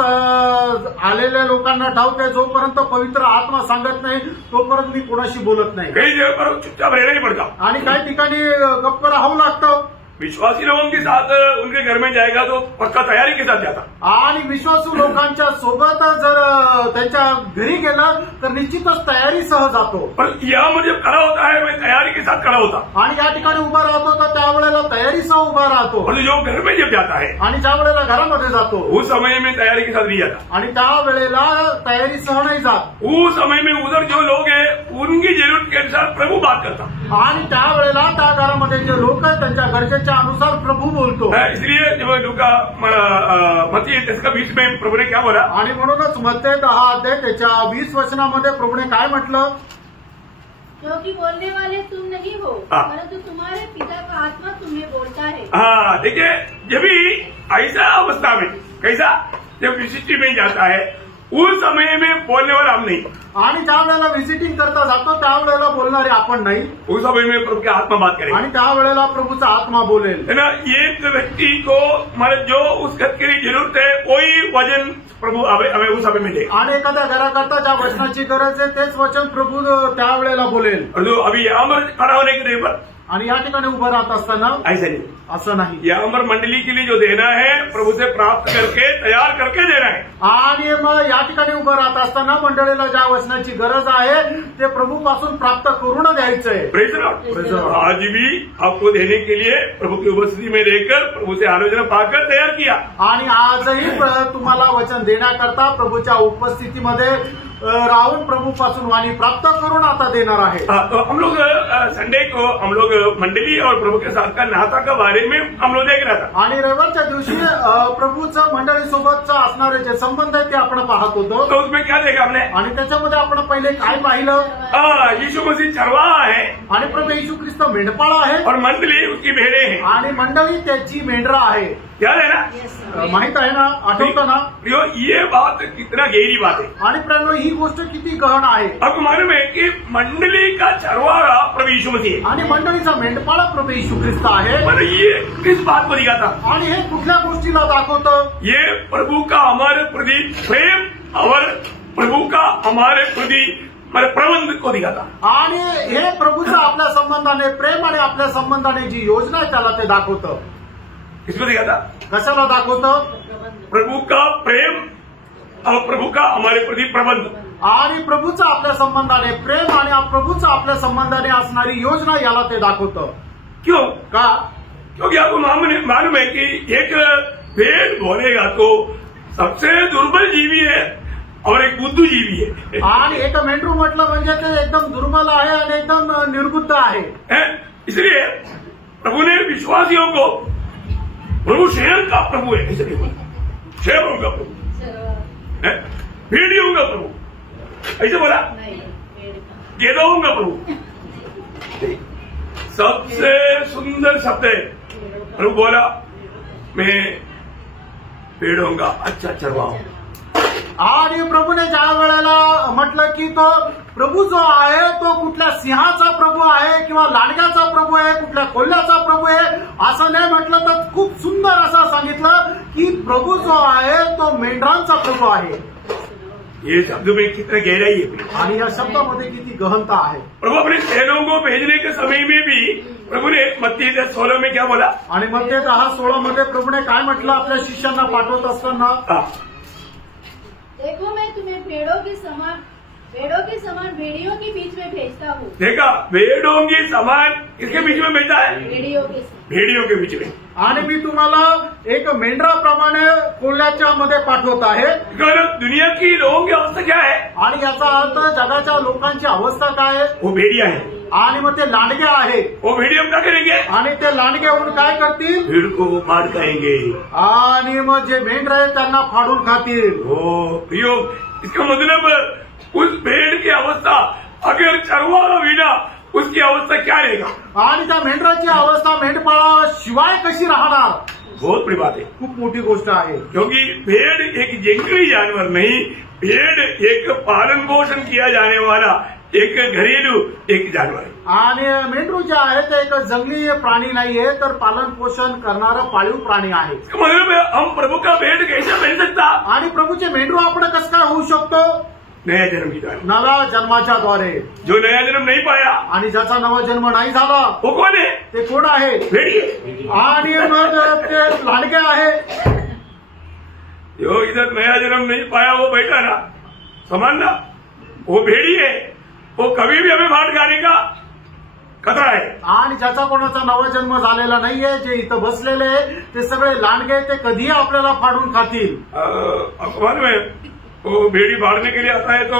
आलेल्या लोकांना ठाऊक आहे, जोपर्यंत पवित्र आत्मा सांगत नाही तोपर्यंत मी कोणाशी बोलत नाही। कई जगह पर चुपचाप रहना ही पड़ता, आणि काही ठिकाणी गप्प राहावं लागतं। विश्वासी लोगों के साथ उनके घर में जाएगा तो पक्का तैयारी के साथ जाता, आणि विश्वासू लोकांच्या सोबत जर त्यांच्या घरी गेलं तर निश्चितच तयारीसह जातो। पर यहाँ मुझे खड़ा होता है, मैं तैयारी के साथ खड़ा होता, आणि या ठिकाणी उभा राहतो तर त्यावेळेला तयारीसह उभा राहतो। और जो घर में जब जाता है आणि ज्या वेळेला घरामध्ये जातो उस समय में तैयारी के साथ नहीं जाता, आणि त्या वेळेला तयारीसह नाही जात। उस समय में उधर जो लोग हैं उनकी जरूरत के अनुसार प्रभु बात करता, आणि त्यावेळेला त्या घरामध्ये जे लोक आहेत त्यांच्या गरजेच्या अनुसार प्रभू बोलतो। इसलिए जब लूका मत्ती 10:20 में प्रभु ने क्या बोला, आणि म्हणूनच मत्ते 10 अध्याय त्याच्या 20 वचनामध्ये प्रभूने काय म्हटलं, क्योंकि बोलने वाले तुम नहीं हो परंतु तुम्हारे पिता का आत्मा तुम्हें बोलता है। हाँ, देखिए जब भी ऐसा अवस्था में कैसा जब विशिष्टि में जाता है उस समय में बोलने वाला हम नहीं, आणि ज्या वेळेला व्हिजिटिंग करता जातो त्यावेळेला बोलणारे आपण नाही, उस समय में प्रभु की आत्मा बात करेगी आणि त्यावेळेला प्रभूचा आत्मा बोलेल। है ना। एक व्यक्ति को मतलब जो उस घर के लिए जरूरत है वही वचन प्रभु हमें उस समय में देगा, आणि एखाद्या घराकरता ज्या वचनाची गरज आहे तेच वचन प्रभू त्यावेळेला बोलेल। और जो अभी यहाँ पर खड़ा होने के लिए पर आणि या ठिकाणी उभं राहत असताना ऐसा नहीं, असं नाही, यहाँ पर मंडली के लिए जो देना है प्रभु से प्राप्त करके तैयार करके देना है। आणि मग या ठिकाणी उभं राहत असताना मंडळीला ज्या वचनाची गरज आहे ते प्रभूपासून प्राप्त करून द्यायचंय। Praise the Lord. आज भी आपको देने के लिए प्रभु की उपस्थिति में रहकर प्रभु से आलोचना पाकर तैयार किया, आणि आजही तुम्हाला वचन देण्याकरता प्रभूच्या उपस्थितीमध्ये राहून प्रभूपासून वाणी प्राप्त करून आता देणार आहे। तो हम लोग संडे को हम लोग मंडली और प्रभु के साथ का नाता के बारे में हम लोग देख रहा था, आणि रविवारच्या दिवशी प्रभूचं मंडळीसोबतचा असणारे जे संबंध आहेत ते आपण पाहत होतो। तो उसमें क्या देखा हमने, आणि त्याच्यामध्ये आपण पहिले काय पाहिलं, यीशु मसीह चरवाहा है आणि प्रभू येशू ख्रिस्त मेंढपाळ आहे और मंडली उसकी भेड़े है, आणि मंडळी त्याची मेंढरा आहे। याद है ना, माहित आहे ना, आठवतं ना। ये बात कितना गहरी बात है, आणि प्रेम ही गोष्ट किती गहन आहे। आपको मालूम है कि मंडली का चरवाहा प्रभु यीशु मसीह है, आणि मंडळीचा मेंढपाळ प्रभु येशू ख्रिस्त आहे। पर ये किस बात को दिखाता, आणि हे कुठल्या गोष्टीला दाखवतं, ये प्रभु का हमारे प्रति प्रेम और प्रभु का हमारे प्रति प्रबंध को दिखाता, आणि हे प्रभूचा आपल्या संबंधाने प्रेम आणि आपल्या संबंधाने जी योजना आहे त्याला ते दाखवतं। किसको दिखाता, कशाला दाखवतं, प्रभु का प्रेम और प्रभु का हमारे प्रति प्रबंध, आणि प्रभूचा आपल्या संबंधाने प्रेम आणि प्रभूचा आपल्या संबंधाने असणारी योजना याला ते दाखवतं। क्यों का, क्योंकि आपको मालूम है कि एक भेड़ बोलेगा तो सबसे दुर्बल जीवी है और एक बुद्धू जीवी है, आणि एक मेंढरू म्हटलं म्हणजे ते एकदम दुर्बल आहे आणि एकदम निर्बुद्ध आहे। इसलिए प्रभु ने विश्वासियों को, प्रभु शहर का प्रभु है, ऐसे नहीं बोला, शहरों का प्रभु, भेड़ियों का प्रभु ऐसे बोला, गेदों का प्रभु, सबसे सुंदर शब्द है। प्रभु बोला मैं भेड़ों का अच्छा चरवाहा हूं, आणि प्रभूने ज्या वेळेला म्हटलं की तो प्रभू जो आहे तो कुठल्या सिंहाचा प्रभू आहे किंवा लांडग्याचा प्रभू आहे, कुठल्या कोल्ह्याचा प्रभू आहे असं नाही म्हटलं, तर खूप सुंदर असं सांगितलं की प्रभू जो आहे तो मेंढरांचा प्रभू आहे. ये शब्द में कितना गहराई है आणि या शब्दामध्ये किती गहनता आहे. प्रभु अपने चेलों को भेजने के समय में भी प्रभु ने मत्ती 10:16 में क्या बोला, आणि मग ते 10:16 मध्ये प्रभूने काय म्हटलं आपल्या शिष्यांना पाठवत असताना, देखो मैं तुम्हें भेड़ों के समान भेड़ियों के बीच में भेजता हूँ. देखा, भेड़ों के समान किसके बीच में भेजा है, भेड़ियों के बीच में. आणि मी तुम्हाला एक मेंढराप्रमाणे कोल्ह्याच्या मध्ये पाठवत आहे. दुनिया की लोगों की अवस्था क्या है, आणि याचा अर्थ जगाच्या लोकांची अवस्था काय आहे, वो भेड़िया है. आणि मग ते लांडगे आहे. वो भेड़िया क्या करेंगे, आणि ते लांडगे होऊन काय करतील, भीड़ को मार खाएंगे. आणि मग जे मेंढर आहे त्यांना फाडून खातील. इसका मतलब उस भेड़ की अवस्था अगर चरवाहा बिना उसकी अवस्था क्या रहेगा, आणि त्या मेंढराची अवस्था मेंढपाळा शिवाय कशी राहणार. बहुत बड़ी बात है, खूप मोठी गोष्ट आहे. क्योंकि भेड़ एक जंगली जानवर नहीं, भेड़ एक पालन पोषण किया जाने वाला एक घरेलू एक जानवर है. आणि मेंढरू जे आहे ते एक जंगली प्राणी नाहीये, तर पालन पोषण करणारा पाळीव प्राणी आहे. मतलब हम प्रभु का भेड़ कैसे बन सकता, आणि प्रभूचे मेंढरू आपण कसं काय होऊ शकतो, नया जन्म की द्वारे, नवा जन्माच्या द्वारे. जो नया जन्म नहीं पाया आणि ज्याचा नवा जन्म नाही झाला वो कौन है, ते कोण आहे, भेड़िए. आणि मग ते लांडगे आहे. जो इधर नया जन्म नहीं पाया वो बैठा ना, समान ना, वो भेड़ी है, वो कभी भी हमें फाड़ खाने का खतरा है. आणि ज्याचा कोणाचा नवा जन्म झालेला नाहीये, जे इथं बसलेले ते सगळे लांडगे, ते कधीही आपल्याला फाडून खातील. अखबार में वो भेड़ी फाड़ने के लिए आता है तो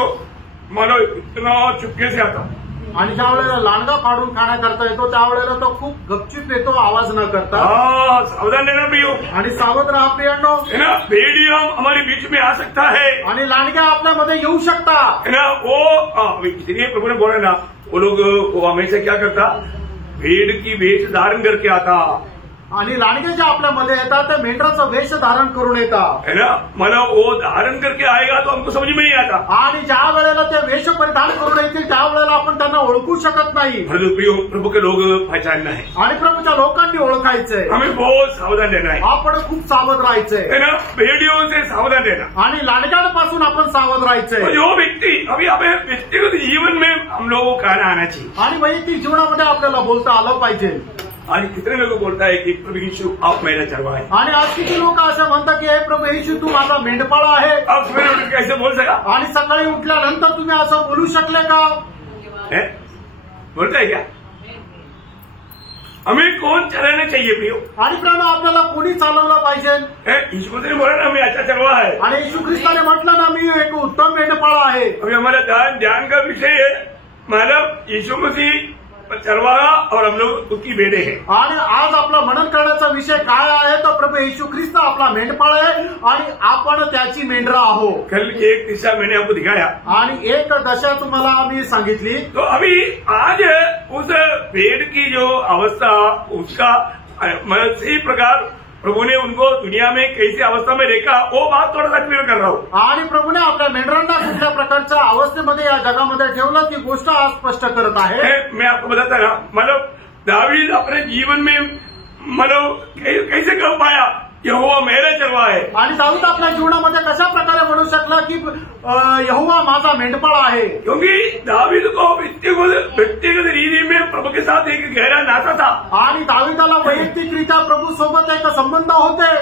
मानो इतना चुपके से आता. आणि ज्या वेळेला लांडगा फाडून खाण्याकरता येतो त्यावेळेला तो खूप गपचूप येतो, आवाज न करता. सावधान रहना प्रियो, आणि सावध राहा प्रियांनो. है ना, भेड़िया हमारे बीच में आ सकता है, आणि लांडग्या आपल्यामध्ये येऊ शकता. है ना. वो इसलिए प्रभु ने बोला ना, वो लोग वो हमेशा क्या करता, भेड़ की वेश धारण करके आता. आणि लांडगे जे आपल्यामध्ये येतात ते मेंढराचं वेश धारण करून येतात, है ना. मला वो धारण करके आएगा तो हमको समझ में नहीं आता. आणि ज्या वेळेला ते वेश परिधान करून येतील त्यावेळेला आपण त्यांना ओळखू शकत नाही. प्रभु के लोग पहचानना है, आणि प्रभूच्या लोकांनी ओळखायचंय. हमें बहुत सावधान रहना है. आपण खूप सावध राहायचंय, है ना. भेड़ियों से सावधान रहना. आणि लांडग्यांपासून आपण सावध राहायचंय. जो व्यक्ति अभी हमें व्यक्तिगत जीवन में हम लोगों को कहना आना चाहिए, आणि वैयक्तिक जीवनामध्ये आपल्याला बोलता आलं पाहिजे. आणि कितने लोग बोलता है की प्रभु यीशु आप मेरा चरवाहा है. आणि आज किती लोक असं म्हणतात की हे प्रभू येशू तू माझा मेंढपाळा आहे. आप सवेरे उठ कैसे बोल सका, आणि सकाळी उठल्यानंतर तुम्ही असं बोलू शकले का, बोलता है क्या. हमें कौन चलाना चाहिए प्रियो, आणि प्रभू आपल्याला कोणी चालवलं पाहिजे. यीशु ने बोला ना, मैं अच्छा चरवाहा है. आणि येशू ख्रिस्ताने म्हटलं ना, मी एक उत्तम मेंढपाळा आहे. अभी हमारा ध्यान का विषय है मतलब यीशु मसीह चरवाहा और हम लोग उसकी भेड़े हैं. आणि आज आपला मनन करण्याचा विषय काय आहे, तो प्रभू येशू ख्रिस्त आपला मेंढपाळ आहे आणि आपण त्याची मेंढरं आहोत. कल एक दिशा मैंने आपको दिखाया आणि एक दशा तुम्हाला आम्ही सांगितली. तो अभी आज उस भेड़ की जो अवस्था उसका मतलब सही प्रकार प्रभु ने उनको दुनिया में कैसी अवस्था में देखा वो बात थोड़ा सा क्लियर कर रहा हूँ. आणि प्रभूने आपल्या मेंढरांना कुठल्या प्रकारच्या अवस्थेमध्ये या जगामध्ये ठेवलं ती गोष्ट आज स्पष्ट करत आहे. मैं आपको बताता ना, मतलब दावीद अपने जीवन में मतलब कैसे कर पाया यहोवा मेरा चरवाहा है. आणि दाऊद आपल्या जीवनामध्ये कशा प्रकारे म्हणू शकला की यहोवा माझा मेंढपाळ आहे. क्योंकि दावीद को व्यक्तिगत रीति में प्रभु के साथ एक गहरा नाता था. आणि दाविदाला वैयक्तिकरित्या प्रभू सोबत एक संबंध होते.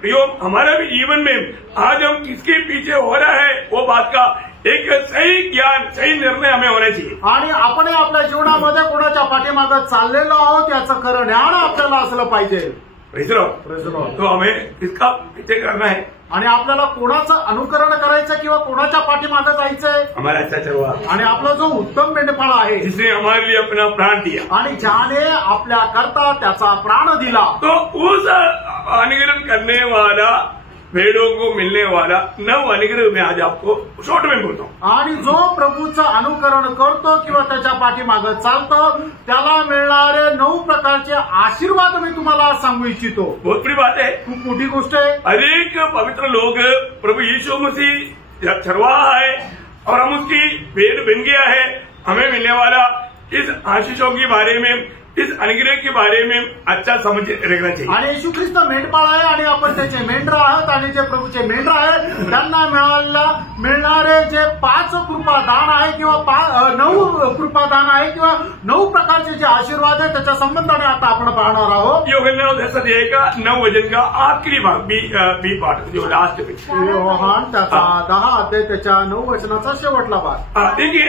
प्रियो, हमारा भी जीवन में आज हम किसके पीछे हो रहा है वो बात का एक सही ज्ञान सही निर्णय हमें होना चाहिए. आणि आपण आपल्या जीवनामध्ये कोणाच्या पाठीमागे चाललेलो आहोत याचं खरं ज्ञान आपल्याला असलं पाहिजे. तो हमें किसका पीछे करना है, आणि आपल्याला कोणाचं अनुकरण करायचं किंवा कोणाच्या पाठीमागे जायचंय. हमारा अच्छा चरवाहा आणि आपला जो उत्तम मेंढपाळ आहे, जिसने हमारे लिए अपना प्राण दिया, आणि ज्याने आपल्या करता त्याचा प्राण दिला. तो उस अनुकरण करने वाला भेड़ों को मिलने वाला 9 अनुग्रह मैं आज आपको शॉर्ट में बोलता हूँ। आणि जो प्रभूचं अनुकरण करतो किंवा त्याच्या पाठीमागे चालतो त्याला मिळणारे 9 प्रकारचे आशीर्वाद मी तुम्हाला आज सांगू इच्छितो। बहुत बड़ी बात है, खूप मोठी गोष्ट आहे। अनेक पवित्र लोग प्रभु यीशु मसीह चरवाहा है और हम उसकी भेड़ बन गया है। हमें मिलने वाला इस आशीषों के बारे में, इस अनुग्रह के बारे में अच्छा समझ रखना चाहिए। आणि येशू ख्रिस्त मेंढपाळ आहे आणि आपण त्याचे मेंढर आहात आणि जे प्रभूचे मेंढर आहेत त्यांना मिळणारे जे 5 कृपादान आहे किंवा 9 कृपादान आहे किंवा 9 प्रकारचे जे आशीर्वाद आहे त्याच्या संबंधाने आता आपण पाहणार आहोत। योहान का 9 वचन का आखिरी भाग बी पाठ जो लास्ट में योहान त्याचा 10 अध्याय त्याच्या 9 वचनाचा शेवटला भाग। देखिए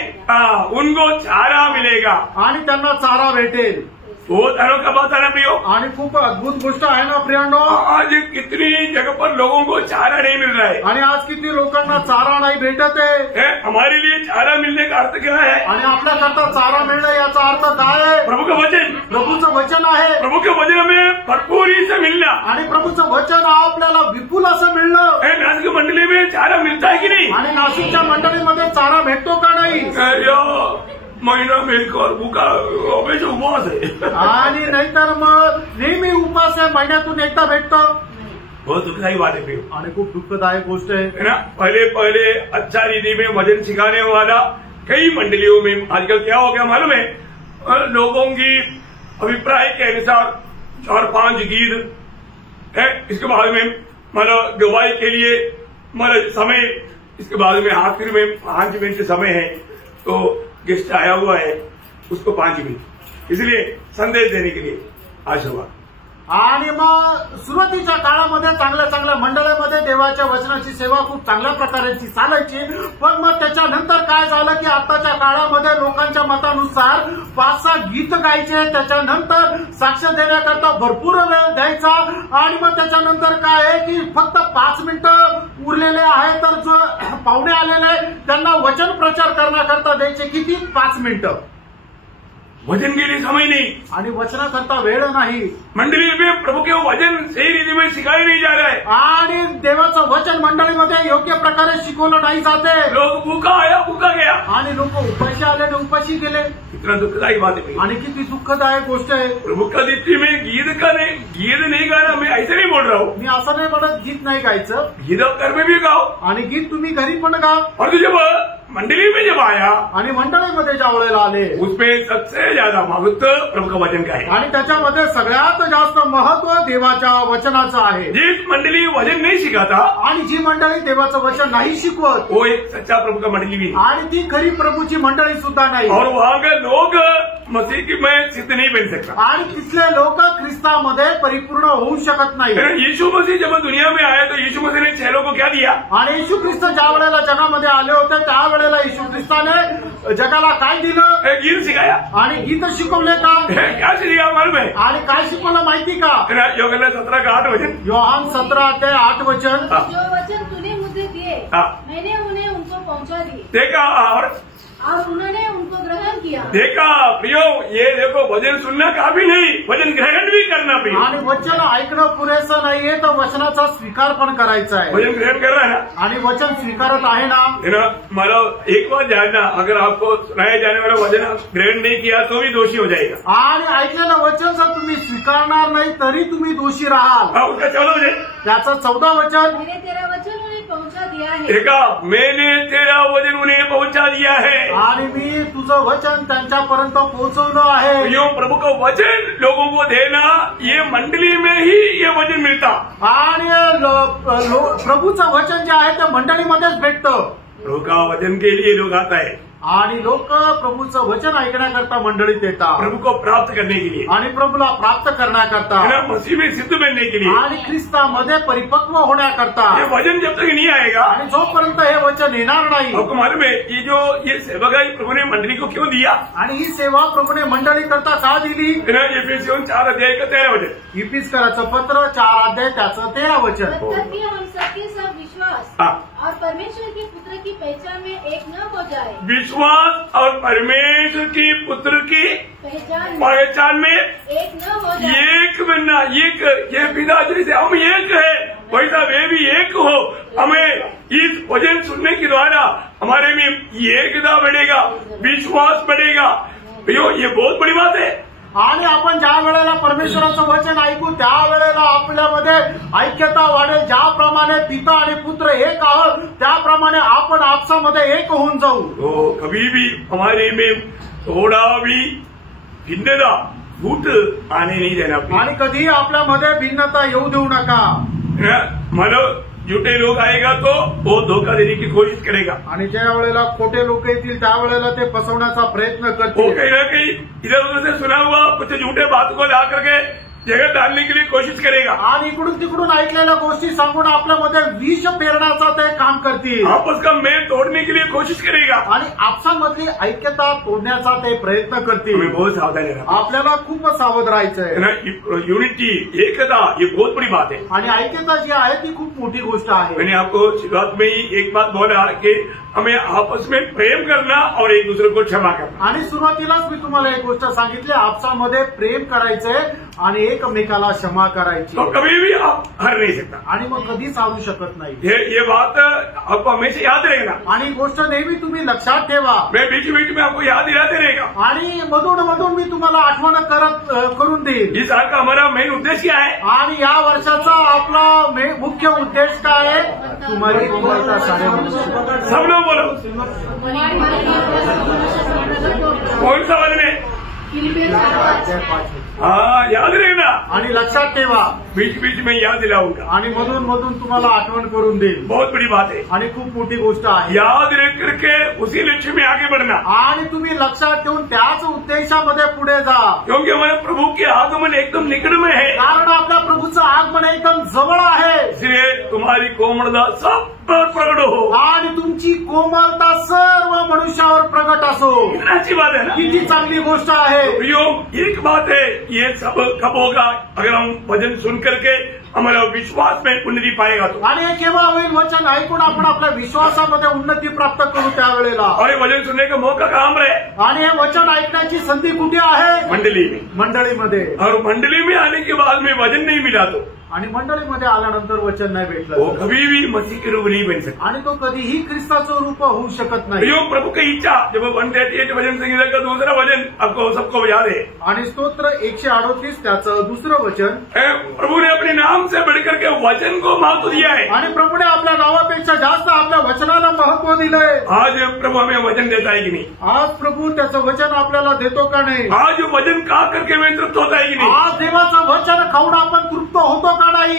उनको चारा मिलेगा आणि त्यांना चारा भेटेल। बहुत अनोखा बात है ना प्रियो, आणि खूप अद्भुत गोष्ट आहे ना प्रियांनो। आज कितनी जगह पर लोगों को चारा नहीं मिल रहा है आणि आज किती लोकांना चारा नाही भेटत आहे। हमारे लिए चारा मिलने का अर्थ क्या है? आणि आपल्याकरता चारा मिळणं याचा अर्थ काय आहे? प्रभु का वचन, प्रभूचं वचन आहे। प्रभु के वचन में भरपूर से मिलना आणि प्रभूचं वचन आपल्याला विपुल असं मिळणं। नासिक मंडली में चारा मिलता है कि नहीं? आणि नाशिकच्या मंडळीमध्ये चारा भेटतो का नाही? महिना मिळकर भूका उपवास आहे आणि नाहीतर मग नेहमी उपास आहे, महिन्यातून एकदा भेटतो। बहुत दुखदायी बात है प्रियो, आणि खूप दुःखदायक गोष्ट आहे ना। पहले अच्छा रीति में वजन सिखाने वाला कई मंडलियों में आजकल क्या हो गया मालूम है, लोगों की अभिप्राय के अनुसार 4-5 गीत है, इसके बाद में मतलब गवाही के लिए मतलब समय, इसके बाद में आखिर में 5 मिनट समय है तो गेस्ट आया हुआ है उसको 5 मिनट, इसलिए संदेश देने के लिए आशीर्वाद। आणि मग सुरुवातीच्या काळामध्ये चांगल्या मंडळामध्ये देवाच्या वचनाची सेवा खूप चांगल्या प्रकारची चालायची, पण मग त्याच्यानंतर काय झालं की आताच्या काळामध्ये लोकांच्या मतानुसार 5-6 गीत गायचे, त्याच्यानंतर साक्ष देण्याकरता भरपूर वेळ द्यायचा आणि मग त्याच्यानंतर काय आहे की फक्त 5 मिनिटं उरलेले आहे तर जो पाहुणे आलेले त्यांना वचन प्रचार करण्याकरता द्यायचे किती 5 मिनिटं। वचन के लिए समय नहीं आणि वचनाकरता वेळ नाही। मंडली में प्रभु के वचन सही रीति में सिखाया नहीं जा रहा है आणि देवाचं वचन मंडळीमध्ये योग्य प्रकारे शिकवलं नाही जाते। लोग भूखा आया भूखा गया आणि लोक उपाशी आले आणि उपाशी गेले। इतना दुखदायी बात है आणि किती दुःखदायक गोष्ट आहे। प्रभु का दीप्ति में गीत नहीं गाना, मैं ऐसे नहीं बोल रहा हूँ, मी असं नाही म्हणत गीत नाही गायचं, गीत घर में भी गाओ आणि गीत तुम्ही घरी पण गा। और तो जब मंडली में जब आया आणि मंडळीमध्ये ज्या वेळेला आले उसमें सबसे ज्यादा महत्व प्रभु का वचन का है आणि त्याच्यामध्ये सगळ्यात जास्त महत्व देवाच्या वचनाचं आहे। जिस मंडली वचन नहीं सिखाता आणि जी मंडळी देवाचं वचन नाही शिकवत वो एक सच्चा प्रभु का मंडली भी आणि ती खरी प्रभूची मंडळी सुद्धा नाही। और वहाँ के लोग मसीह की में सिद्ध नहीं बन सकता आणि तिथले लोक ख्रिस्तामध्ये परिपूर्ण होऊ शकत नाही। यीशु मसीह जब दुनिया में आया तो यीशु मसीह ने चेलों को क्या दिया? आणि येशू ख्रिस्त ज्या वेळेला जगामध्ये आले होते त्यावेळेला येशू ख्रिस्ताने जगाला काय दिलं? गीत सिखाया आणि गीत शिकवले का? क्या सिखाया मालूम है? आणि काय शिकवलं माहिती का? योहान 17 का 8 वचन, योहान 17 अध्याय 8 वचन। जो वचन तूने मुझे दिए मैंने उन्हें उनको पहुंचा दी देखा और उन्होंने उनको ग्रहण किया। देखा प्रियो, ये देखो वचन सुनना काफी नहीं, वचन ग्रहण भी करना भी। आणि वचन ऐकणं पुरेसं नाहीये तर वचनाचा स्वीकार पण करायचा आहे। वचन ग्रहण कर रहा है ना, आणि वचन स्वीकारत आहे ना। मतलब एक बार जानना, अगर आपको सुनाया जाने वाला वचन ग्रहण नहीं किया तो भी दोषी हो जाएगा। आणि ऐकलेलं वचन जर तुम्ही स्वीकारणार नाही तरी तुम्ही दोषी राहाल। उसका 14 वचन, त्याचं 14 वचन, मैंने तेरा वचन उन्हें पहुंचा दिया है। देखा मैंने तेरा वचन उन्हें पहुंचा दिया है आणि मी तुझं वचन त्यांच्यापर्यंत पोहोचवलं आहे। यो प्रभु का वचन लोगों को देना, ये मंडली में ही ये वचन मिलता। आणि प्रभूचं वचन जे आहे ते मंडळीमध्येच भेटतं। प्रभु का वचन के लिए लोग आता है आणि लोक प्रभूचं वचन ऐकण्याकरता मंडळीत येतात, प्रभु को प्राप्त करने के लिए आणि प्रभूला प्राप्त करण्याकरता, मसीह में सिद्ध बनने के लिए, आणि ख्रिस्तामध्ये परिपक्व होण्याकरता। ये वचन जब तक नहीं आएगा आणि जोपर्यंत हे वचन येणार नाही। आपको मालूम है ये सेवक है प्रभु ने मंडली को क्यों दिया? आणि ही सेवा प्रभूने मंडळी करता का दिली? एफिसियों 4 अध्याय का 13 वचन, इफिसकराचं पत्र 4 अध्याय त्याचं 13 वचन। जब तक कि हम सबके सब विश्वास और परमेश्वर के पुत्र की पहचान में एक न हो जाए। विश्वास और परमेश्वर की पुत्र की पहचान में एक न हो जाए। एक बनना, एक ये पिता जैसे हम एक है वैसा वे भी एक हो। हमें इस वचन सुनने के द्वारा हमारे में एकता बढ़ेगा, विश्वास बढ़ेगा। भैया ये बहुत बड़ी बात है। आणि आपण ज्या वेळेला परमेश्वराचं वचन ऐकू त्यावेळेला आपल्यामध्ये ऐक्यता वाढेल। ज्याप्रमाणे पिता आणि पुत्र एक आहोत त्याप्रमाणे आपण आपसामध्ये एक होऊन जाऊ। तो कभी भी हमारे में थोड़ा भी भिन्नता फूट आने नहीं देना। आणि कधीही आपल्यामध्ये भिन्नता येऊ देऊ नका। मानो झूठे लोग आएगा तो वो धोखा देने की कोशिश करेगा। आणि ज्या वेळेला खोटे लोक येतील त्यावेळेला ते फसवण्याचा प्रयत्न वो करतील। कहीं ना कहीं इधर उधर से सुना हुआ कुछ झूठे बात को ला करके जगह डालने के लिए कोशिश करेगा। आणि इकडून तिकडून ऐकलेल्या गोष्टी सांगून आपल्यामध्ये विष पेरण्याचा ते काम करतील। आपस का मेल तोड़ने के लिए कोशिश करेगा आणि आपसामधली ऐक्यता तोडण्याचा ते प्रयत्न हमें करतील। बहुत सावधान रहना। आपल्याला खूप सावध राहायचंय। यूनिटी एकता ये बहुत बड़ी बात है। आणि ऐक्यता जी आहे ती खूप मोठी गोष्ट आहे। मैंने आपको शुरुआत में ही एक बात बोला कि हमें आपस में प्रेम करना और एक दूसरे को क्षमा करना। आणि सुरुवातीलाच मी तुम्हाला एक गोष्ट सांगितली, आपसामध्ये प्रेम करायचंय आणि एकमेकाला क्षमा करायची। तो कभी भी आप हार नहीं सकता। आणि मग कधीच हारू शकत नाही। ये बात आपको हमेशा याद रहेगा। आणि गोष्ट नेहमी तुम्ही लक्षात ठेवा। मैं बीच बीच में आपको याद दिलाते रहेगा। आणि मधून मधून मी तुम्हाला आठवण करून देईन। इस साल का हमारा मेन उद्देश्य क्या है? आणि या वर्षाचा आपला मुख्य उद्देश काय आहे? तुम्हारी कोमलता सारे मनुष्य। सब लोग बोलो कौन सा वचन है? हाँ याद रहना। आणि लक्षात ठेवा। बीच बीच में याद दिलाऊंगा आणि मधून मधून तुम्हाला आठवण करून देईन। बहुत बड़ी बात है। आणि खूप मोठी गोष्ट आहे। याद रख करके उसी लक्ष्य में आगे बढ़ना। आणि तुम्ही लक्षात ठेवून त्याच उद्देशामध्ये पुढे जा। क्योंकि हमारे प्रभु के आगमन एकदम निकट में है। कारण आपल्या प्रभूचं आगमन एकदम जवळ आहे। इसलिए तुम्हारी कोमलता सब पर प्रकट हो आणि तुमची कोमलता सर्व मनुष्यावर प्रगट असो। कितना अच्छी बात है ना? किती चांगली गोष्ट आहे। एक बात है, ये सब कब होगा? अगर हम वचन सुन करके हमारा विश्वास में उन्नति पाएगा तो। आणि हे केव्हा होईल? वचन ऐकून आपण आपल्या विश्वासामध्ये उन्नती प्राप्त करू त्यावेळेला। और ये वचन सुनने का मौका कहाँ पर है? आणि हे वचन ऐकण्याची संधी कुठे आहे? मंडली में। मंडळीमध्ये। और मंडली में आने के बाद में वचन नहीं मिला तो आणि मंडळीमध्ये आल्यानंतर वचन नाही वो भेटलं कभी भी मसीह के रूप नहीं बन सकता। आणि तो कधीही ख्रिस्ताचं रूप होऊ शकत नाही। प्रभु की इच्छा जब 138 वचन संहिता का दूसरा वचन आपको सबको याद है। आणि स्तोत्र 138 त्याचं दुसरं वचन, प्रभु ने अपने नाम से बढ़कर के वचन को महत्व दिया है। आणि प्रभूने आपल्या नावापेक्षा जास्त आपल्या वचनाला महत्व दिलंय। आज प्रभु हमें वचन देता है कि नहीं? आज प्रभू त्याचं वचन आपल्याला देतो का नाही? आज वचन खा करके हमें तृप्त होता है कि नहीं? आज देवाचं वचन खाऊन आपण तृप्त होतो का नाही?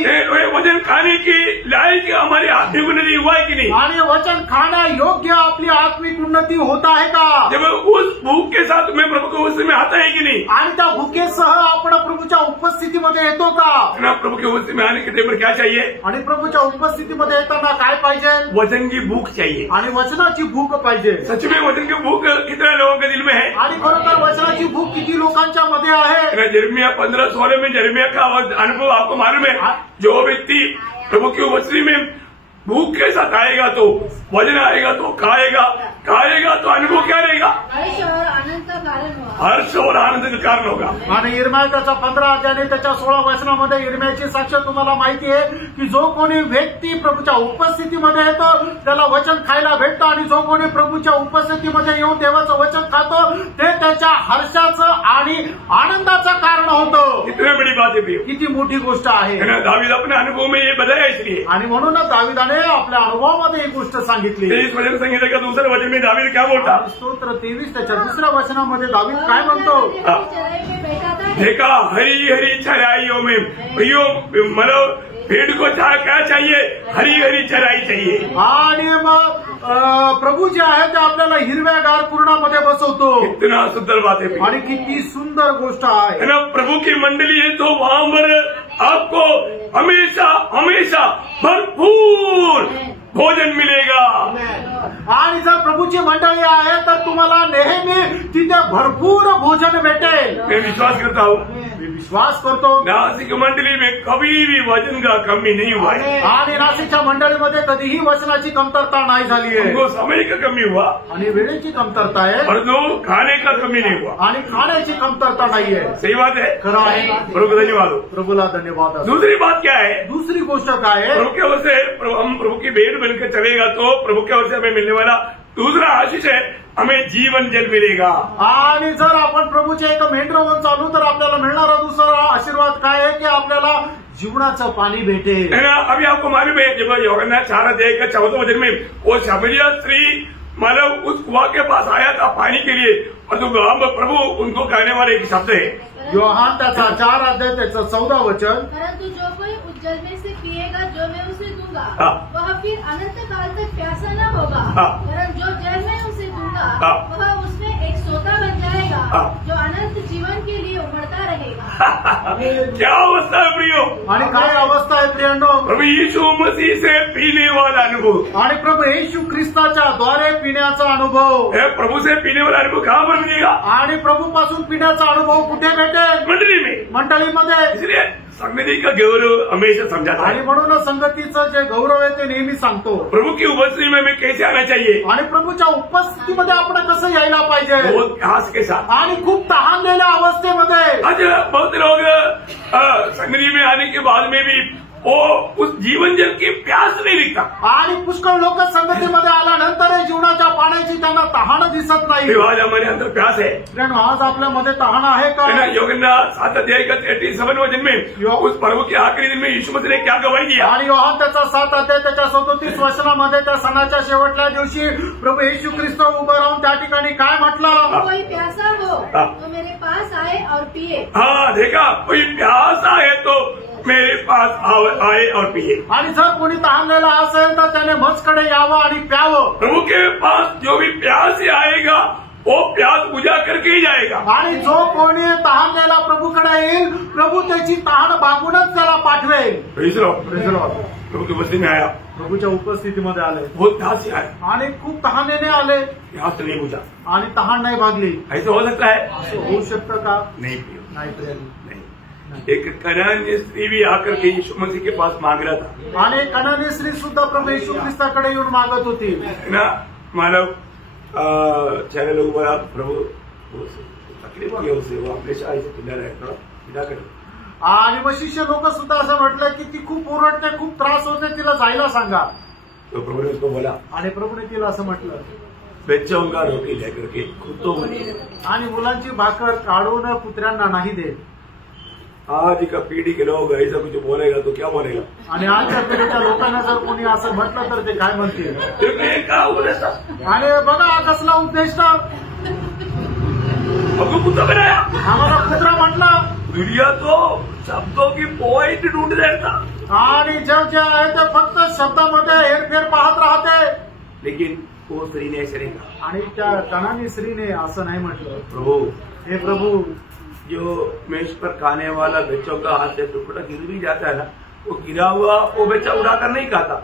वचन खाने की लायक हमारी आत्मिक उन्नति हुआ है कि नहीं? आणि वचन खाण्या योग्य आपली आत्मिक उन्नती होत आहे का? जब उस भूख के साथ में प्रभु को उसमें आता है कि नहीं? आणि त्या भूकेसह आपण प्रभूच्या उपस्थितीमध्ये येतो का? प्रभु के उपस्थिति में आने के टाइम पर क्या चाहिए? आणि प्रभूच्या उपस्थितीमध्ये येताना काय पाहिजे? वचन की भूख चाहिए आणि वचनाची भूक पाहिजे। सच में वचन की भूख कितने लोगों के दिल में है? आणि खरोखर वचनाची भूक किती लोकांच्या मध्ये आहे? जर्मिया 15:16 में जर्मिया का अनुभव आपको मालूम है। जो व्यक्ति प्रभु की उपस्थिति में भूख के साथ आएगा तो वचन आएगा तो खाएगा तो अनुभव क्या रहेगा? हर्ष और आनंद का कारण होगा। हर्ष और आनंद का कारण होगा। आणि इर्मिया त्याच्या 15 अध्याय त्याच्या 16 वचनामध्ये इर्मियाची साक्ष तुम्हाला माहिती आहे की जो कोणी व्यक्ती प्रभूच्या उपस्थितीमध्ये येतो त्याला वचन खायला भेटतं, आणि जो कोणी प्रभूच्या उपस्थितीमध्ये येऊन देवाचं वचन खातो ते त्याच्या हर्षाचं आणि आनंदाचं कारण होतं। कितनी बड़ी बात है भैया, किती मोठी गोष्ट आहे। दावीद अपने अनुभव में ये बताया इसलिए, आणि म्हणूनच दाविदाने आपल्या अनुभवामध्ये ही गोष्ट सांगितली। इस वचन संहिता का दूसरे वचन में दावीद क्या बोलता? स्तोत्र 23 त्याच्या दुसऱ्या वचनामध्ये दावीद काय म्हणतो? देखा हरी हरी चराइयों में भैया मतलब पेड़ को क्या चाहिए? हरी हरी चराई चाहिए। आणि मग प्रभू जे आहे ते आपल्याला हिरव्यागार कुरणामध्ये बसवतो। इतना सुंदर बात है आणि किती सुंदर गोष्ट आहे ना। प्रभु की मंडली है तो वहां पर आपको हमेशा हमेशा भरपूर भोजन मिलेगा। आणि जर प्रभूची मंडळी आहे तर तुम्हाला नेहमी तिथे भरपूर भोजन भेटेल। मैं विश्वास करता हूँ विश्वास करतो. नासिक मंडली में कभी भी वजन का कमी नहीं हुआ है. आणि नाशिकच्या मंडळीमध्ये कधीही वचनाची कमतरता नाही झाली आहे. उनको समय का कमी हुआ आणि वेळेची कमतरता आहे. और जो खाने का कमी नहीं हुआ. आणि खाण्याची कमतरता नाही आहे. सही बात है. खरं आहे. प्रभु को धन्यवाद हो. प्रभूला धन्यवाद. दूसरी बात क्या है? दुसरी गोष्ट काय आहे? प्रभु की ओर से हम प्रभु की भेंट बनकर चलेगा तो प्रभु की ओर से हमें मिलने वाला दूसरा आशीष है, हमें जीवन जल मिलेगा. आणि जर आपण प्रभूचे एक मेंढर होऊन चालू तर आपल्याला मिळणारा दुसरा आशीर्वाद काय आहे की आपल्याला जीवनाचं पाणी भेटेल. है ना. अभी आपको मालूम है जब यूहन्ना 4:14 में वो सामरिया स्त्री मतलब उस कुआं के पास आया था पानी के लिए और जो हम प्रभु उनको कहने वाले एक शब्द है योहान त्याचा 4 त्याचं 14 वचन. परंतु जो कोई उस जल में से पिएगा जो मैं उसे दूंगा हाँ। वह फिर अनंत काल तक प्यासा न होगा. हाँ। परंतु जो जल मैं उसे दूंगा हाँ। वह उसमें एक सोता बन जाएगा हाँ। जो अनंत जीवन के लिए उमड़ता रहेगा. क्या अवस्था है प्रियो. आणि काय अवस्था आहे प्रियांनो. प्रभु यीशु मसीह से पीने वाला अनुभव. आणि प्रभू येशू ख्रिस्ताच्या द्वारे पिण्याचा अनुभव. प्रभु से पीने वाला अनुभव कहाँ पर मिलेगा? आणि प्रभू पासून पिण्याचा अनुभव कुठे भेटेल? मंडली में. मंडळीमध्ये. इसलिए संगति का गौरव हमेशा समझाता आणि है. म्हणून संगतीचं जे गौरव आहे ते नेहमी सांगतो. प्रभु की उपस्थिति में हमें कैसे आना चाहिए? आणि प्रभूच्या उपस्थितीमध्ये आपण कसं यायला पाहिजे? बहुत प्यास के साथ. आणि खूप तहानलेल्या अवस्थेमध्ये. आज बहुत लोग संगति में आने के बाद में भी वो उस जीवन जल की प्यास नहीं दिखता. आणि पुष्कळ लोक संगतीमध्ये आल्यानंतर जीवनाच्या पाण्याची त्यांना तहान दिसत नाही. आज हमारे अंदर प्यास है. आज आपल्यामध्ये तहान आहे का? यूहन्ना 7:37 में उस प्रभु के आखिरी दिन में यीशु मसीह ने क्या गवाही दिया? आणि योहान त्याचा 7 त्याच्या 37 वचनामध्ये त्या सणाच्या शेवटल्या दिवशी प्रभू येशू ख्रिस्त उभं राहून त्या ठिकाणी काय म्हटलं? कोई प्यासा हो तो मेरे पास आए और पिए. हाँ देखा, कोई प्यासा है तो मेरे पास आए और पिए. आणि जर कोणी तहानलेला असेल तर त्याने मजकडे यावं आणि प्यावं. प्रभु के पास जो भी प्यास से आएगा वो प्यास बुझा करके ही जाएगा. आणि जो कोणी तहानलेला प्रभूकडे येईल प्रभू त्याची तहान भागूनच त्याला पाठवेल. प्रभु की उपस्थिति में आया. प्रभूच्या उपस्थितीमध्ये आले. बहुत प्यास से आया आणि खूप तहानेने आले. प्यास नहीं बुझा. आणि तहान नाही भागली. ऐसा हो सकता है? असं होऊ शकतं का? नहीं. नाही. एक कनानी स्त्री भी आकर के यीशु मसीह के पास मांग रहा था. आणि कनानी स्त्री सुद्धा प्रभू येशू ख्रिस्ताकडे येऊन मागत होती. ना मानव चैनल लोग बोला प्रभु तकलीफ हो गया उसे, वो हमेशा ऐसे पिला रहे थोड़ा पिला कर. आणि मग शिष्य लोक सुद्धा असं म्हटलं की ती खूप ओरडते, खूप त्रास होते, तिला जायला सांगा. तो प्रभु ने उसको बोला. आणि प्रभूने तिला असं म्हटलं बच्चों का रोटी लेकर के कुत्तों को नहीं दे. आणि मुलांची भाकर काढून कुत्र्यांना नाही दे. आज का पीढ़ी के लोग ऐसा कुछ बोलेगा तो क्या बोलेगा? आणि आजच्या पिढीच्या लोकांना जर कोणी असं म्हटलं तर ते काय म्हणतील? आणि बघा हा कसला उद्देश कुत्ता बनाया. आम्हाला कुत्रा म्हटलं. दुनिया तो शब्दों की पॉइंट ढूंढ रहता. आणि जग जे आहे ते फक्त शब्दामध्ये हेरफेर पाहत राहते. लेकिन वो स्त्री ने ऐसे नहीं कहा. आणि त्या कनानी स्त्रीने असं नाही म्हटलं. प्रभु, हे प्रभू, जो मेज पर खाने वाला बच्चों का हाथ से टुकड़ा गिर भी जाता है ना, वो गिरा हुआ वो बच्चा उड़ाकर नहीं खाता,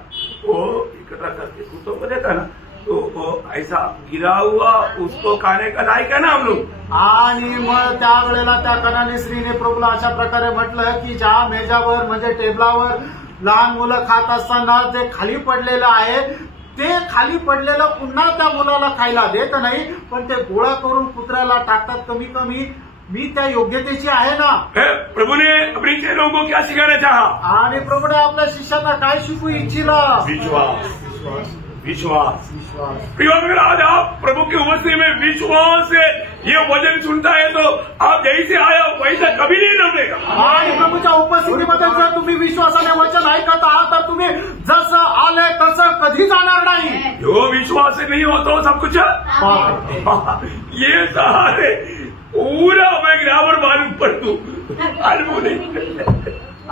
वो इकट्ठा करके कुत्तों को देता ना, तो वो ऐसा गिरा हुआ उसको खाने का लायक है ना हम लोग. आणि मग त्यावेळेला त्या कनानी स्त्रीने प्रभूला अशा प्रकारे म्हटलं की ज्या मेजावर म्हणजे टेबलावर लहान मुलं खात असताना जे खाली पडलेलं आहे ते खाली पडलेलं पुन्हा त्या मुलाला खायला देत नाही, पण ते गोळा करून कुत्र्याला टाकतात. कमी कमी मी त्या योग्यतेची आहे ना. प्रभु ने अपने चेलों को क्या सिखाना चाहा? आणि प्रभूने आपल्या शिष्यांना काय शिकवू इच्छिला? विश्वास. विश्वास. प्रिय, अगर आज आप प्रभु की उपस्थिति में विश्वास से ये वचन सुनता है तो आप जैसे आया वैसा कभी नहीं लौटेगा. आणि प्रभूच्या उपस्थितीमध्ये जर तुम्ही विश्वासाने वचन ऐकत आहात तर तुम्ही जसं आले तसं कधी जाणार नाही. जो विश्वास से नहीं होता सब कुछ ये सहारे पूरा मैं ग्रामर मालूम पडतो अनुभव नाही.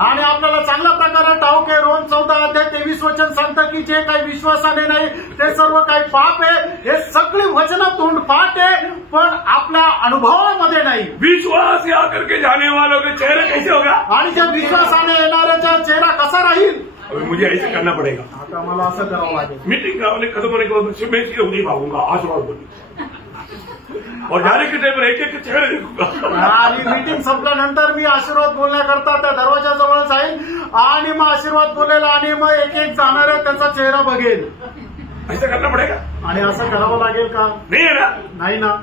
आणि आपल्याला चांगल्या प्रकारे ठाऊक आहे. रोम 14:23 वचन सांगतं की जे काही विश्वासाने नाही ते सर्व काही पाप आहे. हे सगळी वचनं तोंडपाठ आहे पण आपल्या अनुभवामध्ये नाही. विश्वास या करके जाने वालों का चेहरा कैसे होगा? आणि ज्या विश्वासाने येणाऱ्याचा चेहरा कसा राहील? मुझे ऐसे करना पड़ेगा. आता मला असं करावं लागेल. मीटिंग खत्म होने के बाद मैं नहीं भागूंगा. आशीर्वाद बोली और जाने के टाइम पर एक एक चेहरे देखूंगा आणि मीटिंग संपल्यानंतर मी आशीर्वाद बोलण्याकरता त्या दरवाजाजवळ जाईल आणि मग आशीर्वाद बोलेल आणि मग एक एक जाणारे त्याचा चेहरा बघेल. ऐसा करना पड़ेगा. आणि असं करावं लागेल का? नहीं है ना. नाही ना.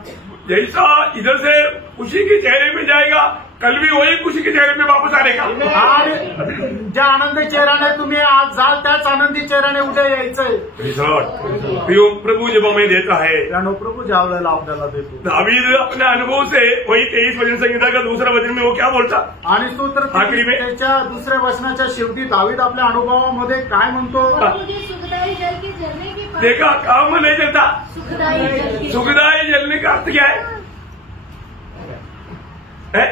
जैसा इधर से खुशी के चेहरे में जाएगा, कल भी वही खुशी के चेहरे में वापस आएगा. आणि ज्या आनंदी चेहऱ्याने तुम्ही आज जाल त्याच आनंदी चेहऱ्याने उद्या यायचंय. प्रभु जब हमें देता है, त्यानं प्रभू ज्या वेळेला आपल्याला देतो. दावीद अपने अनुभव से वही 23 वचन संहिता का दूसरा वचन में वो क्या बोलता. आणि तो तर आखरी में त्याच्या दुसऱ्या वचनाच्या शेवटी दावीद आपल्या अनुभवामध्ये काय म्हणतो. देखा काम नहीं चलता. सुखदायी सुखदायी जलने का अर्थ क्या है?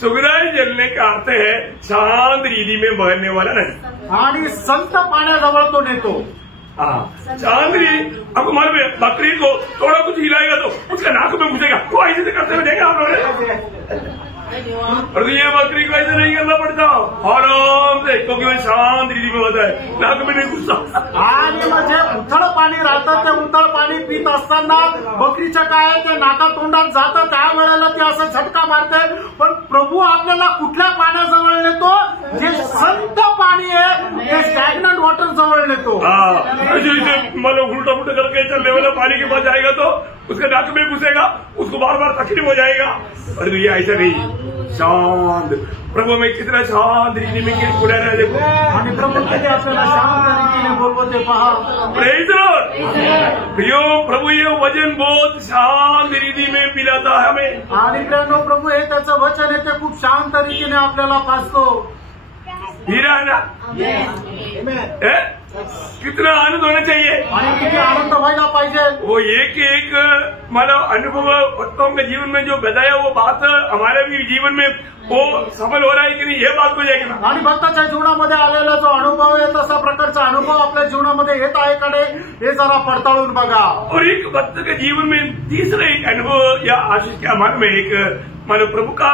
सुखदायी जलने का अर्थ है शांत रीति में बहने वाला नहीं. आणि संत पाण्याजवळ तो नेतो. शांत रीति. आपको मालूम है बकरी को थोड़ा कुछ हिलाएगा तो उसका नाक में घुसेगा. वो ऐसे से करते हुए देखा आप लोगों ने. और ये बकरी को ऐसे नहीं करना पड़ता, आराम से, क्योंकि वो शांत रीति में होता है, नाक में नहीं घुसता. आणि म्हणजे उथळ पाणी राहतं ते उथळ पाणी पीत असताना बकरीच्या काय ते नाका तोंडात जातं त्यावेळेला ती असं झटका मारते. पण प्रभू आपल्याला कुठल्या पाण्याजवळ नेतो? जे संत पाणी आहे ते स्टॅग्नंट वॉटर जवळ नेतो. मतलब उल्टा पुल्टा करके चलने वाला पानी के पास जाएगा तो उसके नाक में घुसेगा, उसको बार बार तकलीफ हो जाएगा. अरे ये ऐसा नहीं, शांत. प्रभु में कितना शांत रीति में किती पुढे राहिले. आणि प्रभू किती आपल्याला शांत रीतीने बोलवते पहा. Praise Lord. प्रियो प्रभु ये वचन बहुत शांत रीति में पिलाता है हमें. आणि प्रियानो प्रभू हे त्याचं वचन आहे ते खूप शांत रीतीने आपल्याला पाजतो. हीरा है ना. कितना आनंद होना चाहिए. आणि किती आनंद व्हायला पाहिजे. वो एक मतलब अनुभव भक्तों के जीवन में जो बताया वो बात हमारे भी जीवन में वो सफल हो रहा है कि नहीं, ये बात को जाएगी ना. आणि भक्ताच्या जीवनामध्ये आलेला जो अनुभव आहे तसा प्रकारचा अनुभव आपल्या जीवनामध्ये येत आहे का नाही हे जरा पडताळून बघा. और एक भक्त के जीवन में तीसरा एक अनुभव या आशीष के मन में एक मतलब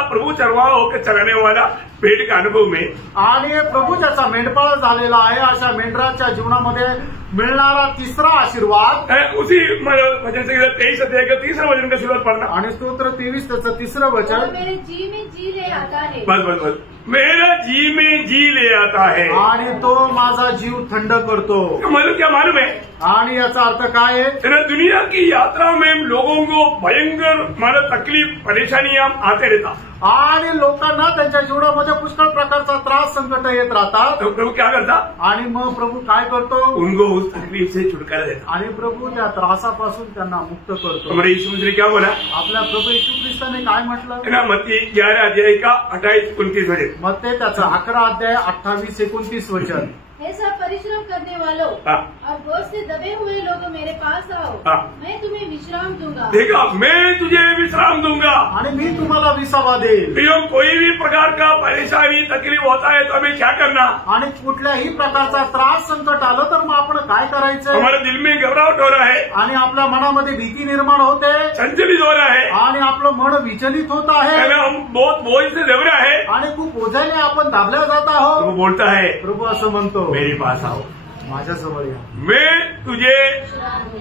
प्रभु चरवाहा होकर चलाने वाला भेड़ का अनुभव में. आणि प्रभू ज्याचा मेंढपाळ झालेला आहे अशा मेंढराच्या जीवनामध्ये मिळणारा तिसरा आशीर्वाद उसी मतलब वचन से 23 अध्याय का तीसरा वचन का शुरुआत पढ़ना. आणि स्तोत्र 23 त्याचं तिसरं वचन. मेरे जी में जी ले आता है. बस मेरा जी में जी ले आता है. आणि तो माझा जीव थंड करतो. मतलब क्या मालूम है. आणि याचा अर्थ काय आहे. दुनिया की यात्रा में लोगों को भयंकर मतलब तकलीफ परेशानियां आते रहता. आणि लोकांना त्यांच्या जीवनामध्ये पुष्कळ प्रकारचा त्रास संकट येत राहतात. तो प्रभु क्या करता. आणि मग प्रभू काय करतो. उनको उस तकलीफ से छुटकारा देता. आणि प्रभू त्या त्रासापासून त्यांना मुक्त करतो. हमारे यीशु मसीह ने क्या बोला. आपल्या प्रभू येशू ख्रिस्ताने काय म्हटलं. ना मत्ती 11 अध्याय का 28-29 वचन. मग ते त्याचं 11 अध्याय 28-29 वचन. हे सब परिश्रम करने वालों और बोझ से दबे हुए लोग मेरे पास आओ, मैं तुम्हें विश्राम दूंगा. देखा मैं तुझे विश्राम दूंगा. आणि मी तुम्हाला विसावा देईल. कोई भी प्रकार का परेशानी तकलीफ होता है तो हमें क्या करना. आणि कुठल्याही प्रकारचा त्रास संकट आलं तर मग आपण काय करायचं. हमारे दिल में घबराहट हो रहा है. आणि आपल्या मनामध्ये भीती निर्माण होते. संचलित हो रहा है. आणि आपलं मन विचलित होत आहे. हम बहुत बोझ से दब रहा है. आणि खूप ओझ्याने आपण दाबल्या जात आहोत. वो बोलता है प्रभू असं म्हणतो मेरे पास आओ, माझ्याजवळ या, मैं तुझे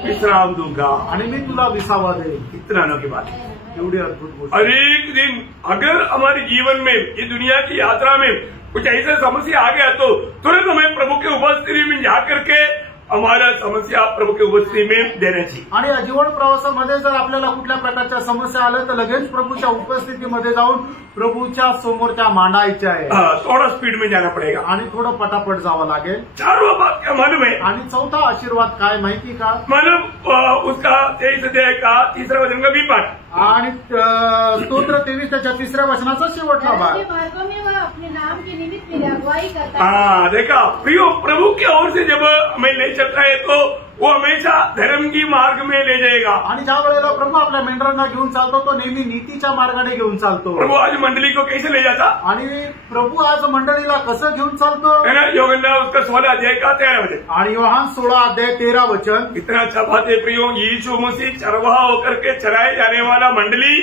विश्राम दूंगा. आणि मी तुला विसावा देईल. इतना अनोखी बात. एवढी अद्भुत गोष्ट. और एक दिन अगर हमारे जीवन में ये दुनिया की यात्रा में कुछ ऐसा समस्या आ गया तो तुरंत हमें प्रभु के उपस्थिति में जाकर के हमारा समस्या प्रभु के उपस्थिति में देना चाहिए. आणि जीवन प्रवासामध्ये जर आपल्याला कुठल्या प्रकारच्या समस्या आल्या तर लगेच प्रभूच्या उपस्थितीमध्ये जाऊन प्रभूच्या समोर त्या मांडायच्या आहे. थोड़ा स्पीड में जाना पड़ेगा. आणि थोडं पटापट जावं लागेल. चारों बात क्या मालूम है. आणि चौथा आशीर्वाद काय माहिती का. मालूम उसका 23 अध्याय का तीसरा वचन का भी पाठ. आणि स्तोत्र 23 त्याच्या तिसऱ्या वचनाचा शेवटला भाग. मार्गों में वह अपने नाम के निमित्त मेरी अगुवाई करता है. देखा प्रियो प्रभु की ओर से जब हमें ले चलता है तो वो हमेशा धर्म की मार्ग में ले जाएगा. आणि ज्या वेळेला प्रभू आपल्या मेंढरांना घेऊन चालतो तो नेहमी नीतीच्या मार्गाने घेऊन चालतो. प्रभु आज मंडली को कैसे ले जाता. आणि प्रभू आज मंडळीला कसं घेऊन चालतो. योगन्ना उसका 16 अध्याय का 13 वचन. आणि योहान 16 अध्याय 13 वचन. इतना अच्छा बात है प्रियो. यीशु मसीह चरवाहा होकर के चराए जाने वाला मंडली,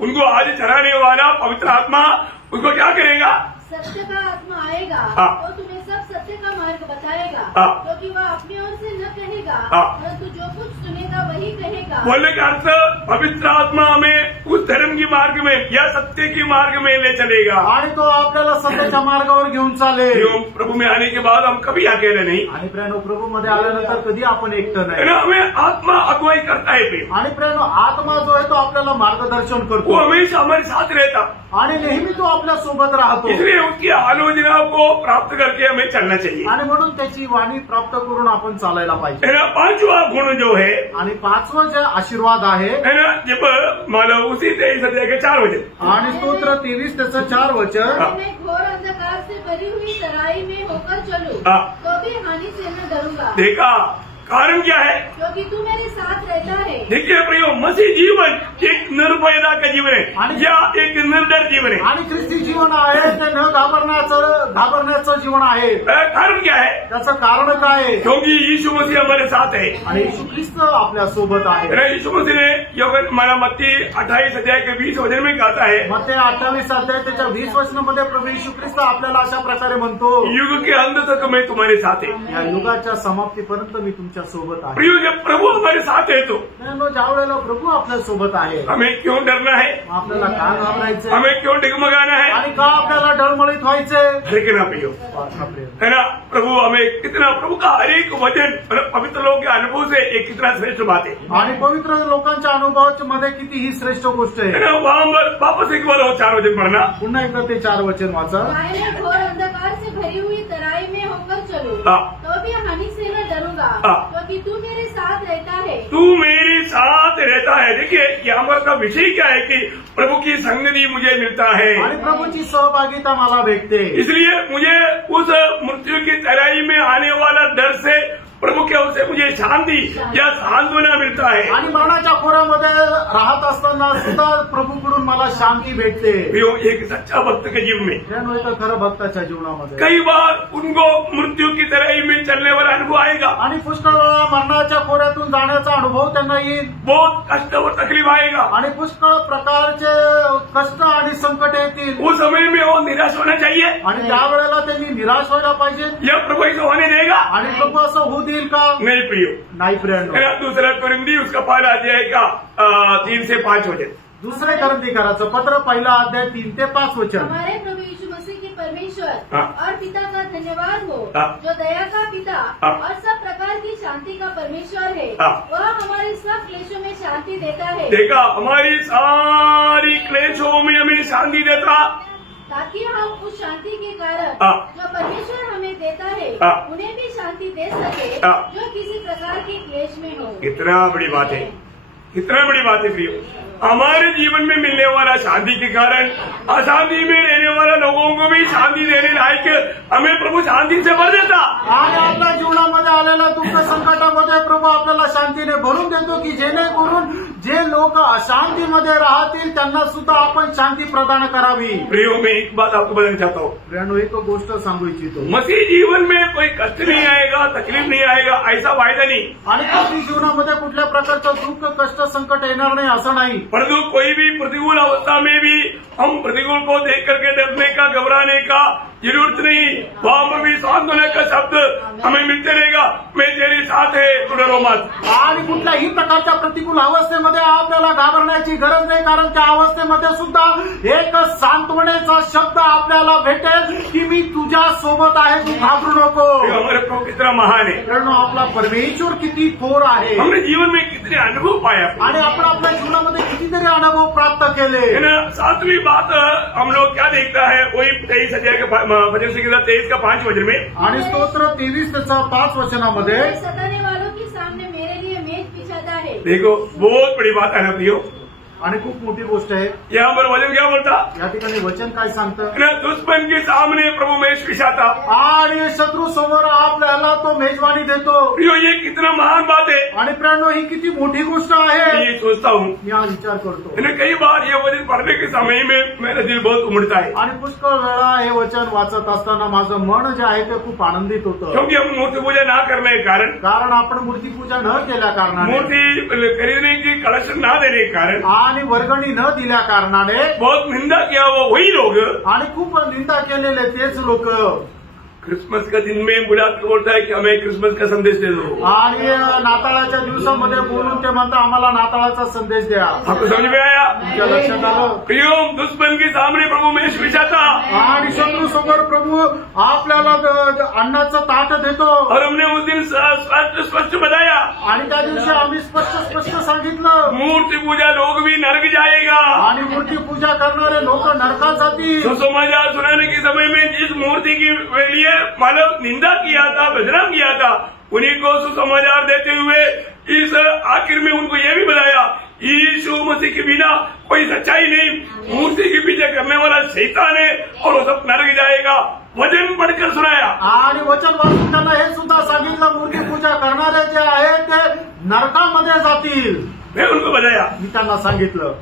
उनको आज चराने वाला पवित्र आत्मा उनको क्या करेगा. सत्य का आत्मा आएगा तो तुम्हें सब सत्य का मार्ग बताएगा, क्योंकि वह अपनी ओर से न कहेगा परंतु जो कुछ सुनेगा का वही कहेगा। बोलने का अर्थ पवित्र आत्मा हमें उस धर्म की मार्ग में या सत्य की मार्ग में ले चलेगा आणि तो आपल्याला सत्याच्या मार्गावर घेऊन चालेल। प्रभु में आने के बाद हम कभी अकेले नहीं, आणि प्रेरणो प्रभू मध्ये आल्यानंतर कधी आपण एकटं नाही। हमें आत्मा अगुवाई करता है प्रिय, आणि प्रेरणो आत्मा जो आहे तो आपल्याला मार्गदर्शन वो करतो हमेशा हमारे साथ रहता, आणि नेहमी तो आपल्या सोबत राहतो। इसलिए उसकी आलोचना को प्राप्त करके हमें चलना चाहिए। आणि म्हणून त्याची वाणी प्राप्त करून आपण चालायला पाहिजे। पांचवा गुण जो है आणि पाचवं जे आशीर्वाद आहे ना, जब मानव उसी 23 अध्याय के 4 वचन आणि स्तोत्र 23 त्याचं 4 वचन, मैं घोर अंधकार से भरी हुई तराई में होकर चलूं तो भी हानि से न डरूंगा। देखा कारण क्या है? क्योंकि तू मेरे साथ रहता है। देखिए प्रियो, मसीह जीवन एक निर्भयता का जीवन है या एक निर्डर जीवन है। आणि ख्रिस्ती जीवन आहे ते न घाबरण्याचं जीवन आहे। कारण क्या है? त्याचं कारण काय आहे? क्योंकि यीशु मसीह हमारे साथ है आणि येशू ख्रिस्त आपल्या सोबत आहे। यीशु मसीह ने योगन माना मत्ती 28 अध्याय के 20 वचन में कहता है, मत्ती 28 अध्याय त्याच्या 20 वचनामध्ये प्रभू येशू ख्रिस्त आपल्याला अशा प्रकारे म्हणतो, युग के अंत तक मैं तुम्हारे साथ है। या युगाच्या समाप्तीपर्यंत मी तुमच्या सोबत आहे। प्रियो, जब प्रभु हमारे साथ है तो ज्या वेळेला प्रभू आपल्या सोबत आहे हमें क्यों डरना है? आपल्याला का घाबरायचं? हमें क्यों डगमगाना है? आणि का आपल्याला डळमळीत व्हायचंय? लेकिन प्रियो है ना, प्रभु हमें कितना, प्रभु का हर एक वचन पवित्र लोगों के अनुभव से एक कितना श्रेष्ठ बात है। आणि पवित्र लोकांच्या अनुभवाच्या मध्ये किती ही श्रेष्ठ गोष्ट आहे। वहां पर वापस एक बार 4 वचन पढ़ना, पुन्हा एकदा ते 4 वचन वाचा। मैं घोर अंधकार से भरी हुई तराई में होकर चलूं तो भी हानि से न डरूंगा, क्योंकि तू मेरे साथ रहता है। तू मेरे साथ रहता है। देखिए यहाँ पर का विषय क्या है कि प्रभु की संगति मुझे मिलता है आणि प्रभूची सहभागिता मला भेटते, इसलिए मुझे उस मृत्यु की तराई में आने वाला डर से प्रभु के ओर से मुझे शांति या सांत्वना मिलता है। आणि मरणाच्या खोऱ्यामध्ये राहत असताना सुद्धा प्रभूकडून मला शांती भेटते। एक सच्चा भक्त के जीवन में, खरं भक्ताच्या जीवनामध्ये कई बार उनको मृत्यू की तराई में चलने वाला अनुभव आएगा आणि पुष्कळ वेळा मरणाच्या खोऱ्यातून जाण्याचा अनुभव त्यांना येईल। बहुत कष्ट और तकलीफ आएगा आणि पुष्कळ प्रकारचे कष्ट आणि संकट येतील। उस समय में वो निराश होना चाहिए आणि त्यावेळेला त्यांनी निराश व्हायला पाहिजे। या प्रभु ऐसा होने देगा? आणि प्रभू असं होऊ देईल का? नहीं प्रियो, नाही प्रिय। दूसरा कुरिन्दी उसका 1 अध्याय का 3 से 5 वचन, दुसरे करंथीकराचं पत्र 1 अध्याय 3 ते 5 वचन। हमारे प्रभु यीशु मसीह के परमेश्वर और पिता का धन्यवाद हो, जो दया का पिता और सब प्रकार की शांति का परमेश्वर है। वह हमारे सब क्लेशों में शांति देता है। देखा, हमारी सारी क्लेशों में हमें शांति देता, ताकि हम उस शांति के कारण जो परमेश्वर हमें देता है उन्हें भी शांति दे सके जो किसी प्रकार के क्लेश में हो। कितना बड़ी बात है, कितना बड़ी बात है प्रियो। हमारे जीवन में मिलने वाला शांति के कारण अशांति में रहने वाले लोगों को भी शांति देने लायक हमें प्रभु शांति से भर देता। आणि आपल्या जीवनामध्ये आलेल्या दुःख संकटामध्ये प्रभू आपल्याला शांतीने भरून देतो की जेणेकरून जे लोक अशांतीमध्ये राहतील त्यांना सुद्धा आपण शांती प्रदान करावी। प्रियो, मैं एक बात आपको बताना चाहता हूँ। प्रियानो, एक गोष्ट सांगू इच्छितो, मसीह जीवन में कोई कष्ट नहीं आएगा, तकलीफ नहीं आएगा, ऐसा वायदा नहीं। आणि आपल्या जीवनामध्ये कुठल्या प्रकारचं दुःख कष्ट संकट येणार नाही असं नाही। परंतु कोई भी प्रतिकूल अवस्था में भी हम प्रतिकूल को देख करके डरने का, घबराने का जरूरत नहीं। वहां पर भी सांत्वना का शब्द हमें मिलते रहेगा, मैं तेरे साथ है, तू डरो मत। आणि कुठल्याही प्रकारच्या प्रतिकूल अवस्थेमध्ये आपल्याला घाबरण्याची गरज नाही, कारण त्या अवस्थेमध्ये सुद्धा एक सांत्वनेचा शब्द आपल्याला भेटेल की मी तुझ्या सोबत आहे, तू घाबरू नको। हमारे प्रभु कितना महान है, कारण आपला परमेश्वर किती थोर आहे। हमने जीवन में कितने अनुभव पाया आणि आपण आपल्या जीवनामध्ये कितीतरी अनुभव प्राप्त केले। 7वीं बात हम लोग क्या देखता है, वही 23 अध्याय के भजन संहिता 23 का 5 वचन में, आणि स्तोत्र 23 त्याचा 5 वचनामध्ये, सताने वालों के सामने मेरे लिए मेज बिछाता है। देखो बहुत बड़ी बात है ना प्रियो, आणि खूप मोठी गोष्ट आहे। यहाँ पर वचन क्या बोलता? या ठिकाणी वचन काय सांगतं? दुश्मन के सामने प्रभु मेज बिछाता आणि शत्रू समोर आपल्याला तो मेजवानी देतो। प्रियो, ये कितना महान बात है। आणि प्रियानो, ही किती मोठी गोष्ट आहे। ये सोचता हूँ, मी आज विचार करतो, कई बार ये वचन पढ़ने के समय में मेरा दिल बहुत उमड़ता है, आणि पुष्कळ वेळा हे वचन वाचत असताना माझं मन जे आहे ते खूप आनंदित होतं। क्योंकि हम मूर्ति पूजा ना करने के कारण आपण मूर्तीपूजा न केल्या कारणाने, मूर्ति खरीदने की कलेक्शन ना देने के कारण आणि वर्गणी न दिल्या कारणाने बहुत निंदा किया वो वही लोग, आणि खूप निंदा केलेले तेच लोक क्रिसमस का दिन में बुला के बोलता है कि हमें क्रिसमस का संदेश दे दो। आणि नाताळाच्या दिवसामध्ये बोलून ते म्हणता आम्हाला नाताळाचा संदेश द्या। आपको समझ में आया? तुमच्या लक्षात आलं? प्रियो, दुश्मन के सामने प्रभु मेष बिछाता आणि शत्रू समोर प्रभु आपल्याला अन्नाचं ताट देतो। और हमने उस दिन स्पष्ट बताया, आणि त्या दिवशी आम्ही स्पष्ट सांगितलं, मूर्ति पूजा लोग भी नरक जाएगा। आणि मूर्ती पूजा करणारे लोक नरकात जातील। सुसमाचार सुनाने के समय में जिस मूर्ति की लिए मानव निंदा किया था, बदनाम किया था, उन्हीं को सुसमाचार देते हुए इस आखिर में उनको ये भी बताया, यीशु मसीह के बिना कोई सच्चाई नहीं, मूर्ति के पीछे करने वाला शैतान है और वो सब नरक जाएगा। वचन पढ़कर सुनाया आणि वचन वाचून त्यांना हे सुद्धा सांगितलं, मूर्ती पूजा करणारे जे आहेत ते नरकामध्ये जातील। मैं उनको बताया, मी त्यांना सांगितलं।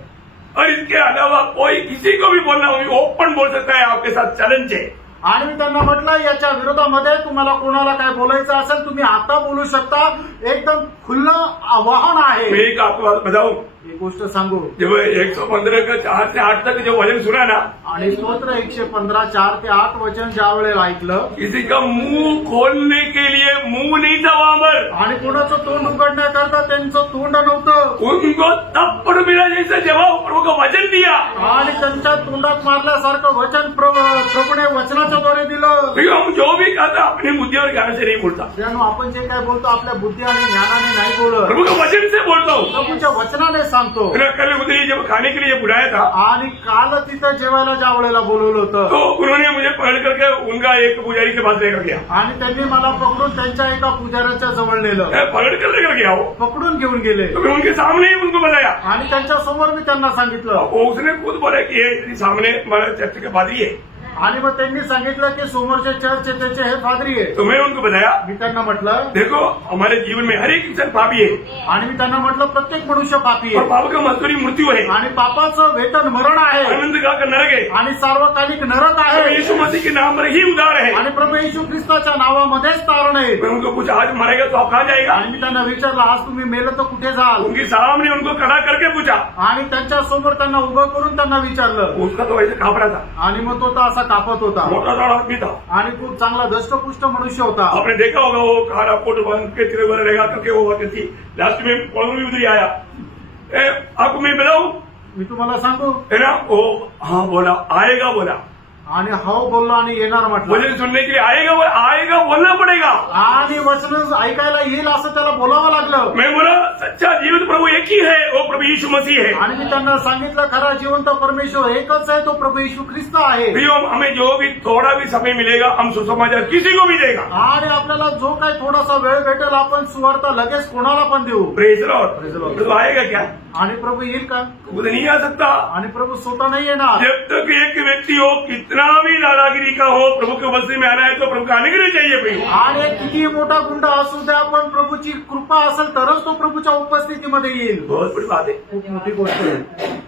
और इसके अलावा कोई किसी को भी बोलना हो, ओपन बोल सकता है, आपके साथ चैलेंज है। आणि मी त्यांना म्हटलं, याच्या विरोधामध्ये तुम्हाला कोणाला काय बोलायचं असेल तुम्ही आता बोलू शकता, एकदम खुलं आवाहन आहे। मैं एक आपको बताऊं, एक गोष्ट सांगू, जब 115 का 4 से 8 तक जो वचन सुना ना, आणि स्तोत्र 115 4 ते 8 वचन ज्या वेळेला ऐकलं, किसी का मुंह खोलने के लिए मुंह नहीं था वहां पर, आणि कोणाचं तोंड उघडण्याकरता त्यांचं तोंड नव्हतं, उनको थप्पड़ मिला जैसे जवाब प्रभु का वचन दिया। आणि त्यांच्या तोंडात मारल्यासारखं वचन प्रभूने वचनाच्या द्वारे दिलं। हम जो भी कहता अपनी बुद्धि और ज्ञान से नहीं बोलता, त्यानं आपण जे काय बोलतो आपल्या बुद्धी आणि ज्ञानाने नाही बोलत, प्रभु का वचन से बोलता हूँ। प्रभूच्या वचनाने सांगतो। कल उधरी जब खाने के लिए बुलाया था, आणि काल तिथं जेवायला ज्या वेळेला बोलवलं होतं, तो उन्होंने मुझे पकड़ करके उनका एक पुजारी के पास लेकर गया। आणि त्यांनी मला पकडून त्यांच्या एका पुजाऱ्याच्या जवळ नेलं, पकड़ कर लेकर गया वो, पकडून घेऊन गेले। तो मैं उनके सामने ही उनको बताया, आणि त्यांच्या समोर मी त्यांना सांगितलं। वो उसने खुद बोला कि ये सामने हमारा चर्च के पादरी है, आणि मग त्यांनी सांगितलं की समोरचे चर्च त्याचे हे पादरी आहे। तो मैं उनको बताया, मी त्यांना म्हटलं, देखो हमारे जीवन में हर एक इंसान पापी है, आणि मी त्यांना म्हटलं प्रत्येक मनुष्य पापी और आहे, पाप का मजदूरी मृत्यू है, आणि पापाचं वेतन मरण आहे, आनंद का नरक है, आणि सार्वकालिक नरक और आहे, यीशु मसीह के नाम पर ही उद्धार है। आणि प्रभू येशू ख्रिस्ताच्या नावामध्येच तारण आहे। मैं उनको पूछा, आज मरेगा तो आप कहाँ जाएगा? आणि मी त्यांना विचारलं, आज तुम्ही मेलं तर कुठे जाल? उनके सामने उनको खड़ा करके पूछा, आणि त्यांच्या समोर त्यांना उभं करून त्यांना विचारलं, उसका तो ऐसे कांप रहा था, आणि मग तो तर असा कापत होता, मोटा ताड़ा आदमी था, आणि खूप चांगला दष्टपुष्ट मनुष्य होता। आपने देखा होगा वो काला कोट बांध के तिरंगा लगा करके वो वक्त थी, लास्ट में पौधों भी उधरी आया। आपको मैं बताऊं, मी तुम्हाला सांगू, है ना, वो हाँ बोला, आएगा बोला, आणि हो बोललो आणि येणार म्हटलं, वचन सुनने के लिए आएगा बोलना पड़ेगा। आणि वचन ऐकायला येईल असं त्याला बोलावं लागलं। मैं बोला, सच्चा जीवित प्रभु एक ही है, वो प्रभु यीशु मसीह है। आणि मी त्यांना सांगितलं, खरा जिवंत परमेश्वर एकच आहे, तो प्रभू येशू ख्रिस्त आहे। प्रियो, हमें जो भी थोड़ा भी समय मिलेगा हम सुसमाचार किसी को भी देगा, आणि आपल्याला जो काही थोडासा वेळ भेटेल आपण सुवार्ता लगेच कोणाला पण देऊ। Praise Lord. तो आएगा क्या? आणि प्रभू येईल का? खुद नहीं आ सकता, आणि प्रभू स्वतः नाही येणार। जब तक एक व्यक्ति हो, कितना भी दादागिरी का हो, प्रभु के बस्ती में आना है तो प्रभु का आने के लिए चाहिए प्रियो। आणि किती मोठा गुंड असू द्या, पण प्रभूची कृपा असेल तरच तो प्रभूच्या उपस्थितीमध्ये येईल। बहुत बड़ी बात है, खूप मोठी गोष्ट आहे,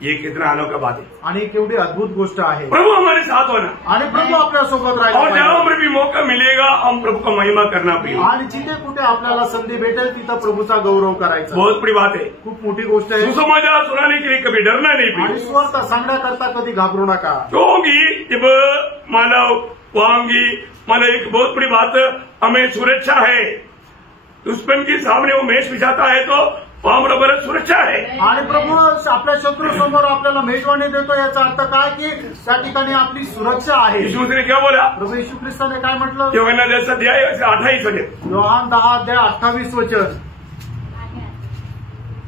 ये कितना अनोखा बात है। आणि केवढी अद्भुत गोष्ट आहे। प्रभु हमारे साथ होना, आणि प्रभू आपल्या सोबत और राहिला जहां पर भी मौका मिलेगा हम प्रभु का महिमा करना प्रियो। आणि जिथे कुठे आपल्याला संधी भेटेल तिथं प्रभूचा गौरव करायचा। बहुत बड़ी बात है, खूप मोठी गोष्ट आहे। सुसमाचार सुनाने के लिए कभी डरना नहीं आणि प्रियो, सुवार्ता सांगण्याकरता कधी घाबरू नका। क्योंकि जब मानव वांगी मानव एक बहुत बड़ी बात, हमें सुरक्षा है, दुश्मन के सामने वो मेष बिछाता है तो वहां बरोबर सुरक्षा है। आणि प्रभू आपल्या शत्रू समोर आपल्याला मेजवानी देतो, याचा अर्थ काय की त्या ठिकाणी आपली सुरक्षा आहे। यीशु मसीह ने क्या बोला? प्रभू येशू ख्रिस्ताने काय म्हटलं? यूहन्ना 10 अध्याय 28 वचन, योहान 10:28 वचन,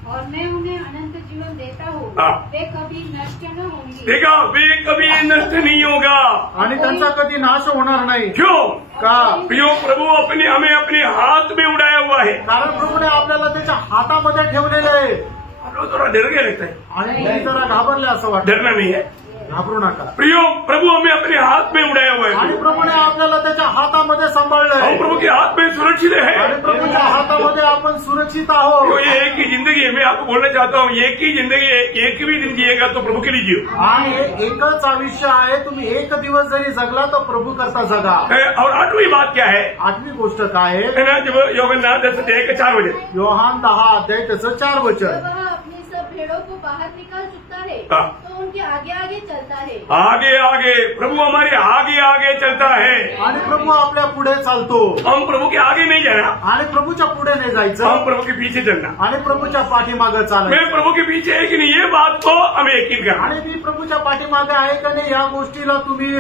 और मैं उन्हें अनंत जीवन देता हूँ, वे कभी नष्ट न होंगे। देखा, वे कभी नष्ट नहीं होगा, आणि त्यांचा कधी नाश होणार नाही। क्यों? का? प्रियो, प्रभु हमें अपने हाथ में उड़ाया हुआ है। कारण प्रभूने आपल्याला त्याच्या हातामध्ये ठेवलेलं आहे। आप लोग थोड़ा डर गए लगता है, आणि तुम्ही जरा घाबरले असं वाटतं। डरना नहीं है घाबरू नका। प्रियो, प्रभु हमें अपने हाथ में उड़ाया हुआ आणि है, प्रभूने आपल्याला त्याच्या हातामध्ये सांभाळलंय। हम प्रभु के हाथ में सुरक्षित आणि है। प्रभुच्या हातामध्ये आपण सुरक्षित आहोत। तो ये एक ही जिंदगी है, मैं आपको बोलना चाहता हूँ, एक ही जिंदगी है, एक भी दिन जिएगा तो प्रभु के लिए जियो। आणि एकच आयुष्य आहे, तुम्ही एक दिवस जरी जगला तर प्रभू करता जगा। और 8वीं बात क्या है? 8वी गोष्ट काय आहे? है ना, जब यूहन्ना 10 अध्याय 4 वचन, योहान 10 अध्याय त्याचं 4 वचन, वह अपनी सब भेड़ों को बाहर निकाल चुकता है तो उनके आगे आगे चलता है। आगे आगे प्रभु हमारे आगे आगे चलता है। आणि प्रभू आपल्या पुढे चालतो। हम प्रभु के आगे नहीं जाना, आणि प्रभूच्या पुढे नाही जायचं, हम प्रभु के पीछे चलना। आणि प्रभूच्या पाठीमागे चालायचं। मैं प्रभु के पीछे है कि नहीं, ये बात को हमें यकीन करना। आणि मी प्रभूच्या पाठीमागे आहे का नाही या गोष्टीला तुम्ही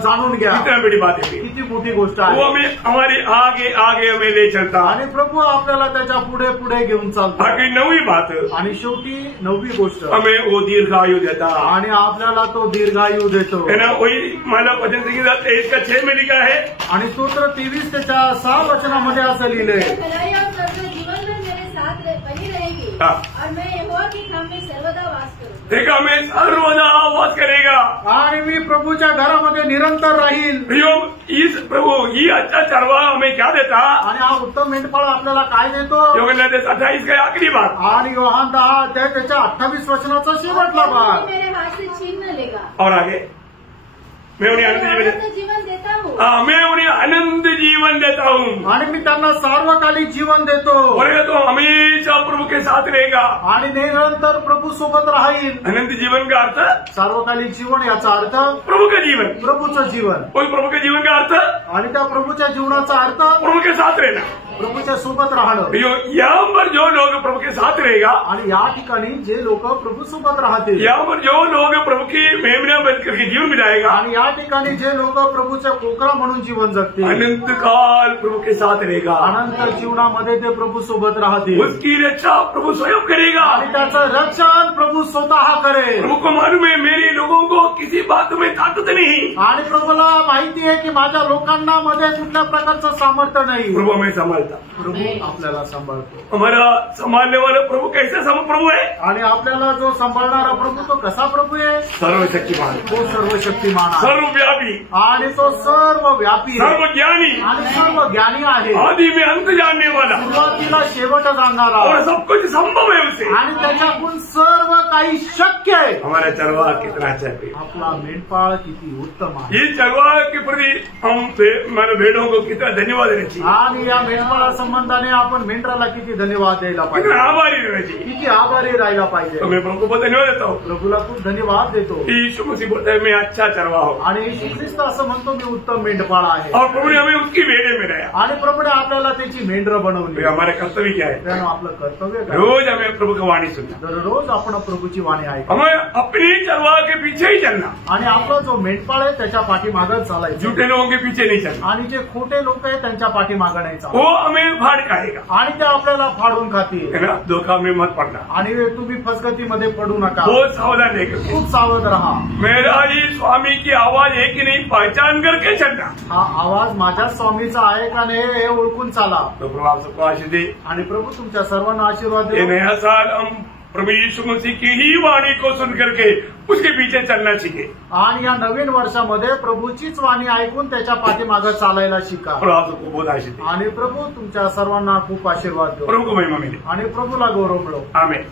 जाणून घ्या। कितना बड़ी बात है, किती मोठी गोष्ट वो आहे। हमें हमारे आगे आगे हमें ले चलता। आणि प्रभू आपल्याला त्याच्या पुढे पुढे घेऊन चालतो। बाकी 9वीं बात, आणि शेवटी 9वी गोष्ट, हमें वो दीर्घायु देता आणि आपल्याला तो दीर्घायु देतो। है ना। वही मानव भजन संहिता 23:6 में लिखा है। आणि स्तोत्र 23 त्याच्या 6 वचनामध्ये असं लिहिलंय, भलाई और करुणा जीवन भर मेरे साथ बनी रहेगी और मैं यहोवा की धाम में सर्वदा वास करूंगा। देखा, हमें सर्वदा वास करेगा। आणि मी प्रभूच्या घरामध्ये निरंतर राहील। इस प्रभु ये अच्छा चरवा हमें क्या देता। आणि हा उत्तम मेंढपाळ आपल्याला काय देतो। यूहन्ना 28 का आखिरी बात, आणि योहान 10 त्याच्या 28 वचनाचा शेवटला भाग। मेरे हाथ से छीन न लेगा। और आगे, मैं उन्हें आनंद जीवन देता हूँ। मैं उन्हें आनंद जीवन देता हूँ। आणि मी त्यांना सार्वकालिक जीवन देतो। और ये तो हमेशा प्रभु के साथ रहेगा। आणि निरंतर प्रभू सोबत राहील। अनंत जीवन का अर्थ, सार्वकालिक जीवन याचा अर्थ प्रभु का जीवन, प्रभूचं जीवन। और प्रभु के जीवन का अर्थ आणि त्या प्रभूच्या जीवनाचा अर्थ प्रभु के साथ रहना। प्रभूच्या सोबत राहणं। यहाँ पर जो लोग प्रभु के साथ रहेगा, आणि या ठिकाणी जे लोक प्रभू सोबत राहतील, यहाँ पर जो लोग प्रभू की मेमना बन करके जीवन बिताएगा, आणि या ठिकाणी जे लोक प्रभूच्या कोकरा म्हणून जीवन जगतील, अनंत काल प्रभु के साथ रहेगा। अनंत जीवनामध्ये ते प्रभू सोबत राहतील। उसकी रक्षा प्रभु स्वयं करेगा। आणि त्याचं रक्षण प्रभू स्वतः करेल। प्रभु को मालूम है मेरे लोगों को किसी बात में ताकत नहीं। आणि प्रभूला माहिती आहे की माझ्या लोकांना मध्ये कुठल्या प्रकारचं सामर्थ्य नाही। प्रभु हमें संभालता, प्रभू आपल्याला सांभाळतो। हमारा संभालने वाला प्रभु कैसा प्रभु है। आणि आपल्याला जो सांभाळणारा प्रभू तो कसा प्रभू आहे। सर्वशक्तिमान, तो सर्वशक्तिमान आहे, सर्वव्यापी, आणि तो सर्वव्यापी आहे, सर्वज्ञानी, आणि सर्व ज्ञानी आहे, आदि में अंत जानने वाला, सुरुवातीला शेवट जाणणारा, और सब कुछ संभव है उसे। आणि त्याच्याकडून सर्व काही शक्य आहे। हमारा चरवाह कितना अच्छा है। आपला मेंढपाळ किती उत्तम आहे। ये चरवाह के प्रति हम मैंने भेड़ों को कितना धन्यवाद देना चाहिए। आणि या मेंढपाळा संबंधाने आपण मेंढराला किती धन्यवाद द्यायला पाहिजे, कितना आभारी रहना चाहिए। किती आभारी राहायला पाहिजे। तो मैं प्रभु को बहुत धन्यवाद देता हूँ। प्रभूला खूप धन्यवाद देतो। यीशु मसीह बोलता है मैं अच्छा चरवाह हूँ, आणि येशू ख्रिस्त असं म्हणतो मी उत्तम मेंढपाळ आहे। और प्रभु ने हमें उसकी भेड़े में लाया। आणि प्रभूने आपल्याला त्याची मेंढर बनवली। हमारा कर्तव्य क्या है, त्यानं आपलं कर्तव्य काय, रोज हमें प्रभु की वाणी सुनना, दररोज आपण प्रभूची वाणी ऐका, हमें अपनी चरवाह के पीछे ही चलना, आणि आपला जो मेंढपाळ आहे त्याच्या पाठीमागं चालायचं, झूठे लोगों के पीछे नहीं चलना। आणि जे खोटे लोक आहेत त्यांच्या पाठीमागं नाही वो चालायचं, हमें फाड़ खाएगा, आणि ते आपल्याला फाडून खातील। है ना। धोखा में मत पड़ना, आणि तुम्ही फसगतीमध्ये पडू नका, बहुत सावधान रहकर। खूप सावध राहा। मेरा ही स्वामी की आवाज है कि नहीं पहचान करके चलना। हा आवाज माझ्या स्वामीचा आहे का नाही हे ओळखून चाला। तो प्रभु आप सबको आशीष दे। आणि प्रभू तुमच्या सर्वांना आशीर्वाद ये दे। नया साल हम प्रभु यीशु मसीह की ही वाणी को सुन करके उसके पीछे चलना सीखे। आणि या नवीन वर्षामध्ये प्रभूचीच वाणी ऐकून त्याच्या पाठीमागं चालायला शिका। प्रभु आप सबको बहुत आशीष दे। आणि प्रभू तुमच्या सर्वांना खूप आशीर्वाद दो। प्रभु को महिमा मिले। आणि प्रभूला गौरव मिळो। आमेन।